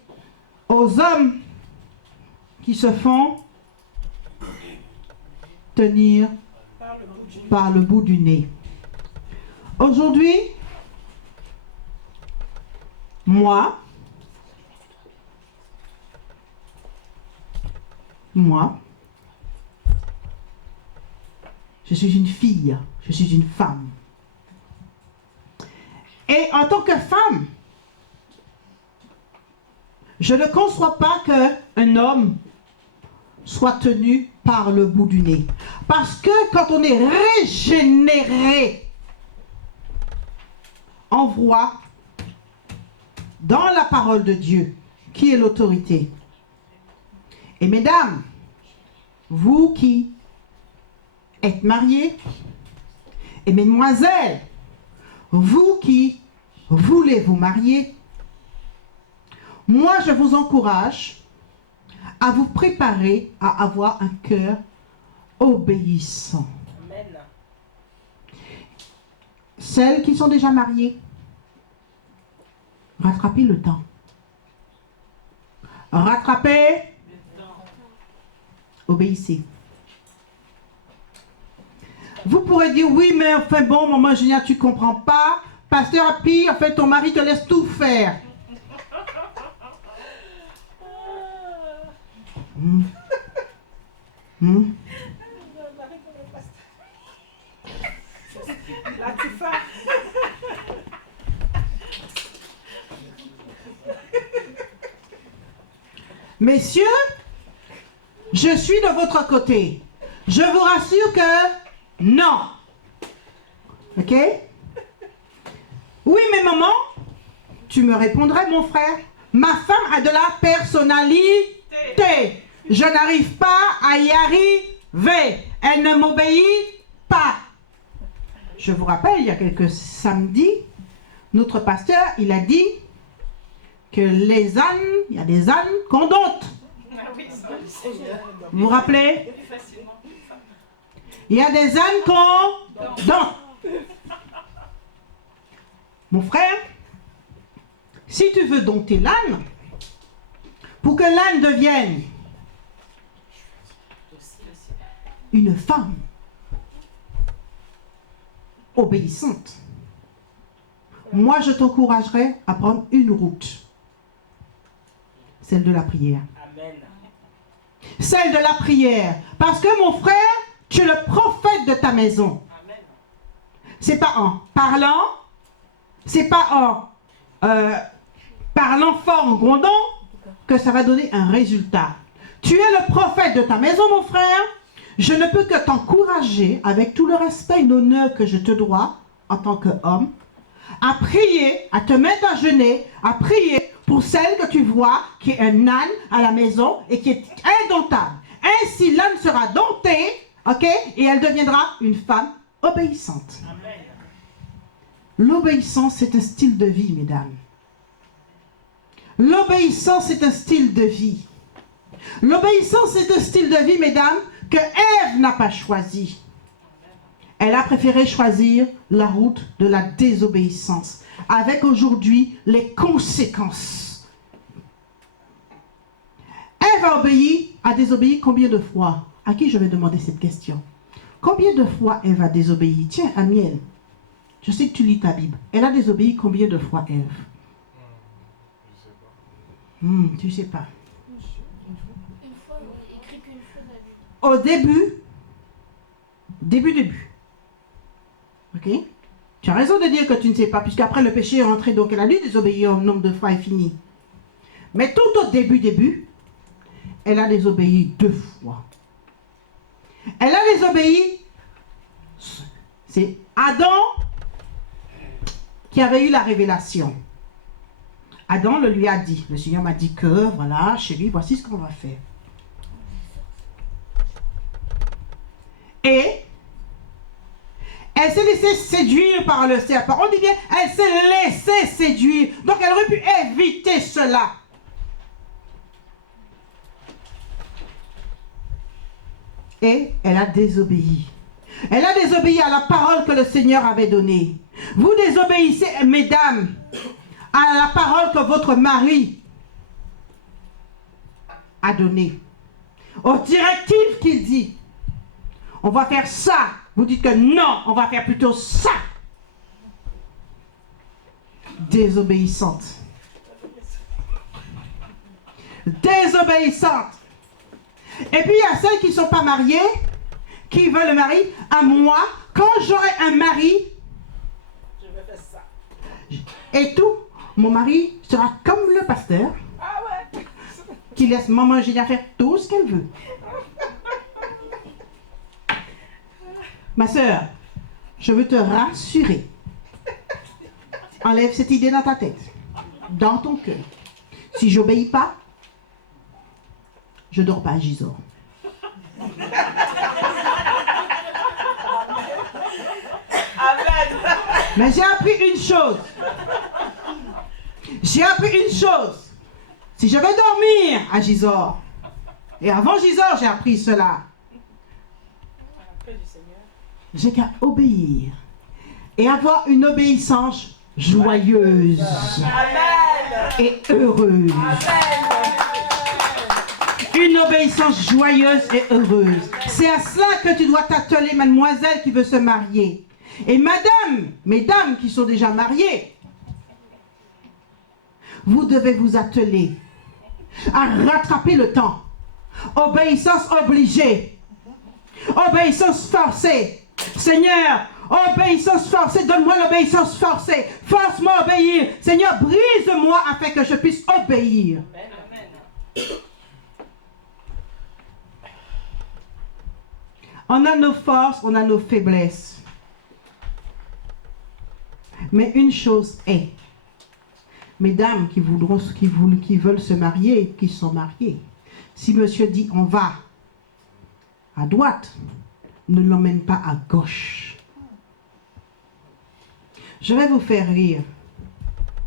aux hommes qui se font tenir par le bout du nez. Aujourd'hui, moi, je suis une fille, je suis une femme. Et en tant que femme, je ne conçois pas qu'un homme soit tenu par le bout du nez. Parce que quand on est régénéré, on voit dans la parole de Dieu qui est l'autorité. Et mesdames, vous qui êtes mariées, et mesdemoiselles, vous qui voulez vous marier, moi je vous encourage à vous préparer à avoir un cœur obéissant. Amen. Celles qui sont déjà mariées, rattrapez le temps. Rattrapez, obéissez. Vous pourrez dire, oui, mais enfin bon, maman Génia, tu ne comprends pas. Pasteur Pi, en fait, ton mari te laisse tout faire. Messieurs, je suis de votre côté. Je vous rassure que non. Ok? Oui, mais maman, tu me répondrais, mon frère. Ma femme a de la personnalité. Je n'arrive pas à y arriver. Elle ne m'obéit pas. Je vous rappelle, il y a quelques samedis, notre pasteur, il a dit que les ânes, il y a des ânes qu'on dompte. Vous vous rappelez? Il y a des ânes qu'on dompte. Mon frère, si tu veux dompter l'âne, pour que l'âne devienne une femme obéissante, moi je t'encouragerais à prendre une route, celle de la prière. Amen. Celle de la prière. Parce que mon frère, tu es le prophète de ta maison. Amen. C'est pas en parlant, c'est pas en parlant fort, en grondant, que ça va donner un résultat. Tu es le prophète de ta maison, mon frère. Je ne peux que t'encourager, avec tout le respect et l'honneur que je te dois, en tant qu'homme, à prier, à te mettre à genoux, à prier pour celle que tu vois, qui est un âne à la maison et qui est indomptable. Ainsi, l'âne sera dompté, ok, et elle deviendra une femme obéissante. Amen. L'obéissance, c'est un style de vie, mesdames. L'obéissance, c'est un style de vie. L'obéissance, c'est un style de vie, mesdames, que Ève n'a pas choisi. Elle a préféré choisir la route de la désobéissance, avec aujourd'hui les conséquences. Ève a désobéi combien de fois? À qui je vais demander cette question? Combien de fois Ève a désobéi? Tiens, Amiel, je sais que tu lis ta Bible. Elle a désobéi combien de fois, Ève? Tu sais pas. Une fois, il écrit qu'une fois dans la Bible. Au début. Ok? Tu as raison de dire que tu ne sais pas, puisqu'après le péché est rentré, donc elle a dû désobéir un nombre de fois infini. Mais tout au début, elle a désobéi 2 fois. Elle a désobéi, c'est Adam qui avait eu la révélation. Adam le lui a dit, le Seigneur m'a dit que, voilà, chérie, voici ce qu'on va faire. Et elle s'est laissée séduire par le serpent. On dit bien, elle s'est laissée séduire. Donc elle aurait pu éviter cela. Et elle a désobéi. Elle a désobéi à la parole que le Seigneur avait donnée. Vous désobéissez, mesdames, à la parole que votre mari a donnée. Aux directives qu'il dit. On va faire ça. Vous dites que non, on va faire plutôt ça. Désobéissante. Désobéissante. Et puis il y a celles qui ne sont pas mariées, qui veulent le mari. À moi, quand j'aurai un mari, Je vais faire ça. et tout, mon mari sera comme le pasteur, qui laisse maman Eugénia faire tout ce qu'elle veut. Ma soeur, je veux te rassurer. Enlève cette idée dans ta tête, dans ton cœur. Si j'obéis pas, je dors pas à Gisors. Amen. Mais j'ai appris une chose. J'ai appris une chose. Si je veux dormir à Gisors, et avant Gisors, j'ai appris cela. J'ai qu'à obéir et avoir une obéissance joyeuse et heureuse. Une obéissance joyeuse et heureuse. C'est à cela que tu dois t'atteler, mademoiselle qui veut se marier. Et madame, mesdames qui sont déjà mariées, vous devez vous atteler à rattraper le temps. Obéissance obligée. Obéissance forcée. Seigneur, obéissance forcée, donne-moi l'obéissance forcée. Force-moi à obéir. Seigneur, brise-moi afin que je puisse obéir. On a nos forces, on a nos faiblesses. Mais une chose est, mesdames qui veulent se marier, qui sont mariées, si monsieur dit on va à droite, ne l'emmène pas à gauche. Je vais vous faire rire.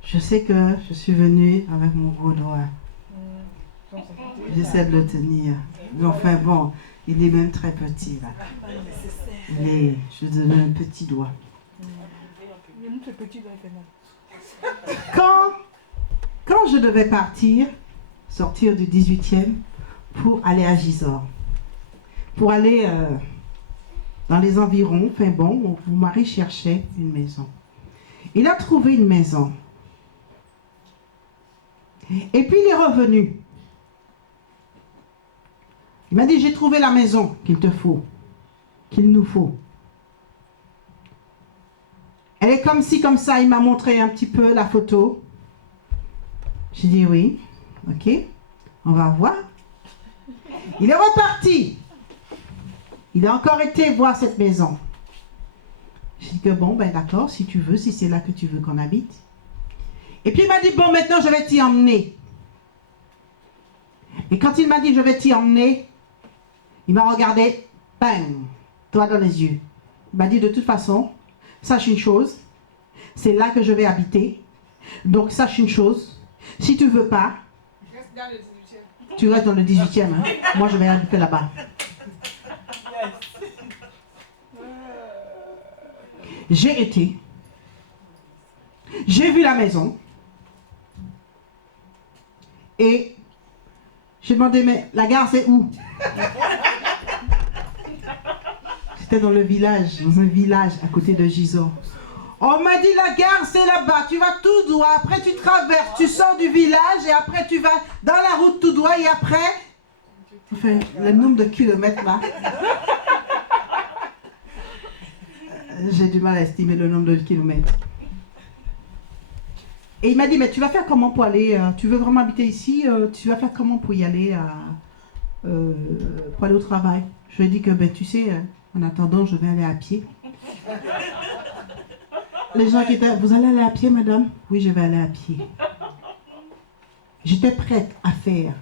Je sais que je suis venue avec mon gros doigt. J'essaie de le tenir. Mais enfin bon, il est même très petit là. Je donne un petit doigt. Quand je devais sortir du 18e pour aller à Gisors, pour aller dans les environs, enfin bon, mon mari cherchait une maison. Il a trouvé une maison. Et puis il est revenu. Il m'a dit, j'ai trouvé la maison qu'il nous faut. Elle est comme ci, comme ça. Il m'a montré un petit peu la photo. J'ai dit oui, ok, on va voir. Il est reparti. Il a encore été voir cette maison. J'ai dit que bon, ben d'accord, si tu veux, si c'est là que tu veux qu'on habite. Et puis il m'a dit, bon, maintenant je vais t'y emmener. Et quand il m'a dit, je vais t'y emmener, il m'a regardé, bang, droit dans les yeux. Il m'a dit, de toute façon, sache une chose, c'est là que je vais habiter. Donc sache une chose, si tu ne veux pas, tu restes dans le 18e. Hein. Moi, je vais habiter là-bas. J'ai été. J'ai vu la maison. Et j'ai demandé, mais la gare, c'est où? C'était dans le village, dans un village à côté de Gisors. On m'a dit, la gare, c'est là-bas. Tu vas tout droit. Après, tu traverses. Tu sors du village et après, tu vas dans la route tout droit. Et après, enfin, le nombre de kilomètres là. J'ai du mal à estimer le nombre de kilomètres. Et il m'a dit, mais tu vas faire comment pour aller, tu veux vraiment habiter ici, tu vas faire comment pour y aller, pour aller au travail? Je lui ai dit que, ben, tu sais, en attendant, je vais aller à pied. Les gens qui étaient, vous allez aller à pied, madame? Oui, je vais aller à pied. J'étais prête à faire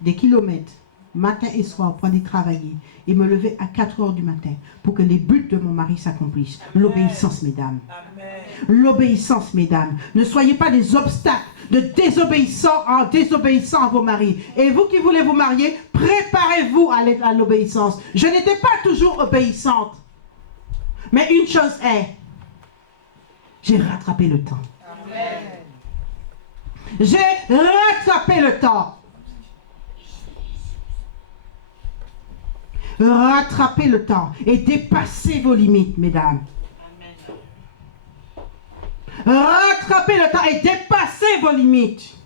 des kilomètres, matin et soir, pour aller travailler et me lever à 4 heures du matin pour que les buts de mon mari s'accomplissent. L'obéissance, mesdames. L'obéissance, mesdames. Ne soyez pas des obstacles de désobéissants en désobéissant à vos maris. Et vous qui voulez vous marier, préparez-vous à l'obéissance. Je n'étais pas toujours obéissante. Mais une chose est, j'ai rattrapé le temps. Amen. J'ai rattrapé le temps. Rattrapez le temps et dépassez vos limites, mesdames. Amen. Rattrapez le temps et dépassez vos limites.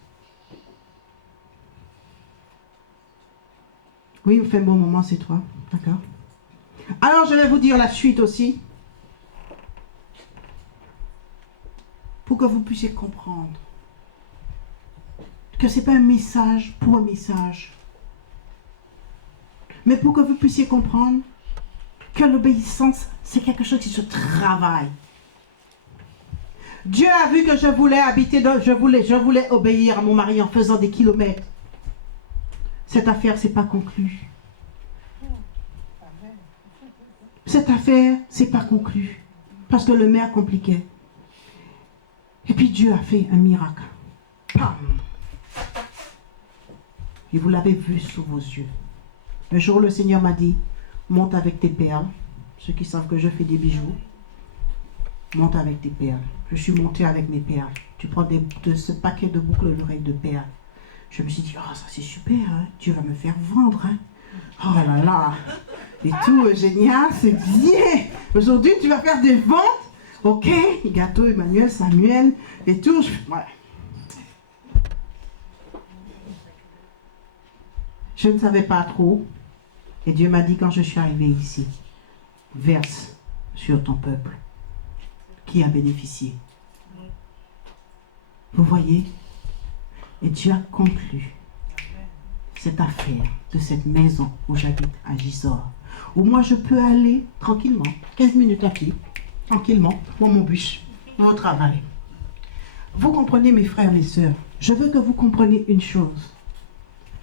Oui, vous faites un bon moment, c'est toi. D'accord. Alors, je vais vous dire la suite aussi. Pour que vous puissiez comprendre que ce n'est pas un message pour un message. Mais pour que vous puissiez comprendre que l'obéissance, c'est quelque chose qui se travaille. Dieu a vu que je voulais habiter, je voulais obéir à mon mari en faisant des kilomètres. Cette affaire, c'est pas conclu. Cette affaire, c'est pas conclu. Parce que le maire compliquait. Et puis Dieu a fait un miracle. Pam! Et vous l'avez vu sous vos yeux. Un jour, le Seigneur m'a dit, monte avec tes perles. Ceux qui savent que je fais des bijoux, monte avec tes perles. Je suis montée avec mes perles. Tu prends de ce paquet de boucles d'oreilles de perles. Je me suis dit, oh, ça c'est super, hein. Dieu va me faire vendre. Hein. Oh là là. Et tout, Eugénia, c'est bien. Aujourd'hui, tu vas faire des ventes. Ok, gâteau, Emmanuel, Samuel et tout. Ouais. Je ne savais pas trop. Et Dieu m'a dit quand je suis arrivée ici, verse sur ton peuple qui a bénéficié. Vous voyez? Et Dieu a conclu cette affaire de cette maison où j'habite à Gisors, où moi je peux aller tranquillement, 15 minutes à pied, tranquillement, pour mon bus, au travail. Vous comprenez, mes frères et sœurs, je veux que vous compreniez une chose.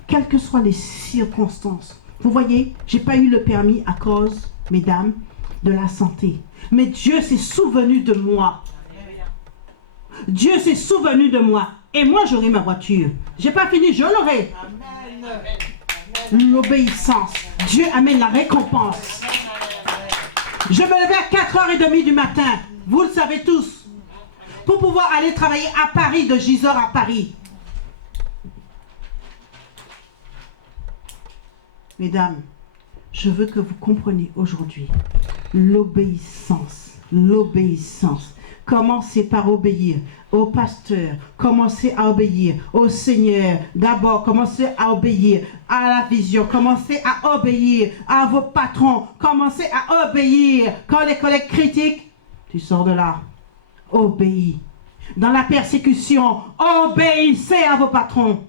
Quelles que soient les circonstances, vous voyez, je n'ai pas eu le permis à cause, mesdames, de la santé. Mais Dieu s'est souvenu de moi. Dieu s'est souvenu de moi. Et moi, j'aurai ma voiture. Je n'ai pas fini, je l'aurai. L'obéissance. Dieu amène la récompense. Je me levais à 4h30 du matin. Vous le savez tous. Pour pouvoir aller travailler à Paris, de Gisors à Paris. Mesdames, je veux que vous compreniez aujourd'hui l'obéissance. L'obéissance. Commencez par obéir au pasteur, commencez à obéir au Seigneur. D'abord, commencez à obéir à la vision, commencez à obéir à vos patrons, commencez à obéir quand les collègues critiquent. Tu sors de là, obéis. Dans la persécution, obéissez à vos patrons.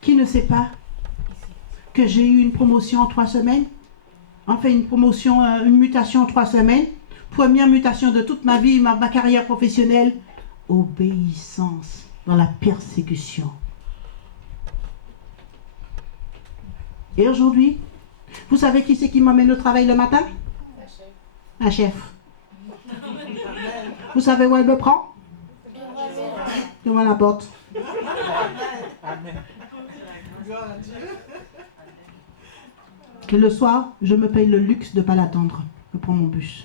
Qui ne sait pas que j'ai eu une promotion en 3 semaines? Enfin, une promotion, une mutation en 3 semaines. Première mutation de toute ma vie, ma carrière professionnelle. Obéissance dans la persécution. Et aujourd'hui, vous savez qui c'est qui m'emmène au travail le matin? La chef. Vous savez où elle me prend? Devant la porte. Et le soir, je me paye le luxe de ne pas l'attendre. Je prends mon bus.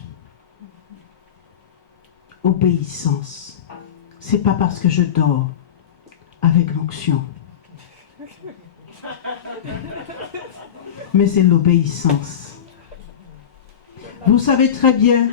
Obéissance. C'est pas parce que je dors avec l'onction. Mais c'est l'obéissance. Vous savez très bien,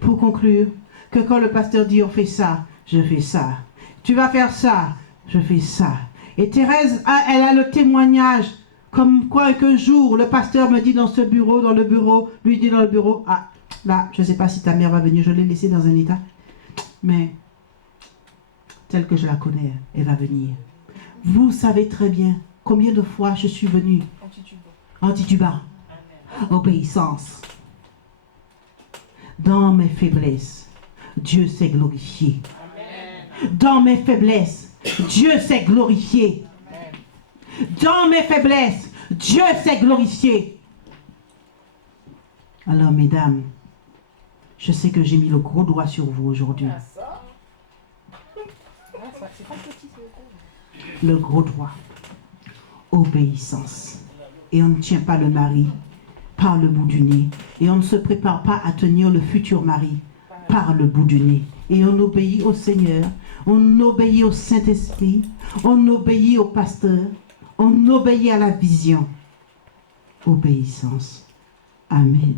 pour conclure, que quand le pasteur dit on fait ça, je fais ça. Tu vas faire ça, je fais ça. Et Thérèse, elle a le témoignage. Comme quoi qu'un jour, le pasteur me dit dans le bureau, lui dit dans le bureau, ah, là, je ne sais pas si ta mère va venir, je l'ai laissée dans un état, mais telle que je la connais, elle va venir. Vous savez très bien combien de fois je suis venue en titubant. Obéissance. Dans mes faiblesses, Dieu s'est glorifié. Dans mes faiblesses, Dieu s'est glorifié. Dans mes faiblesses, Dieu s'est glorifié. Alors, mesdames, je sais que j'ai mis le gros doigt sur vous aujourd'hui. Le gros doigt. Obéissance. Et on ne tient pas le mari par le bout du nez. Et on ne se prépare pas à tenir le futur mari par le bout du nez. Et on obéit au Seigneur. On obéit au Saint-Esprit. On obéit au pasteur. On obéit à la vision. Obéissance. Amen.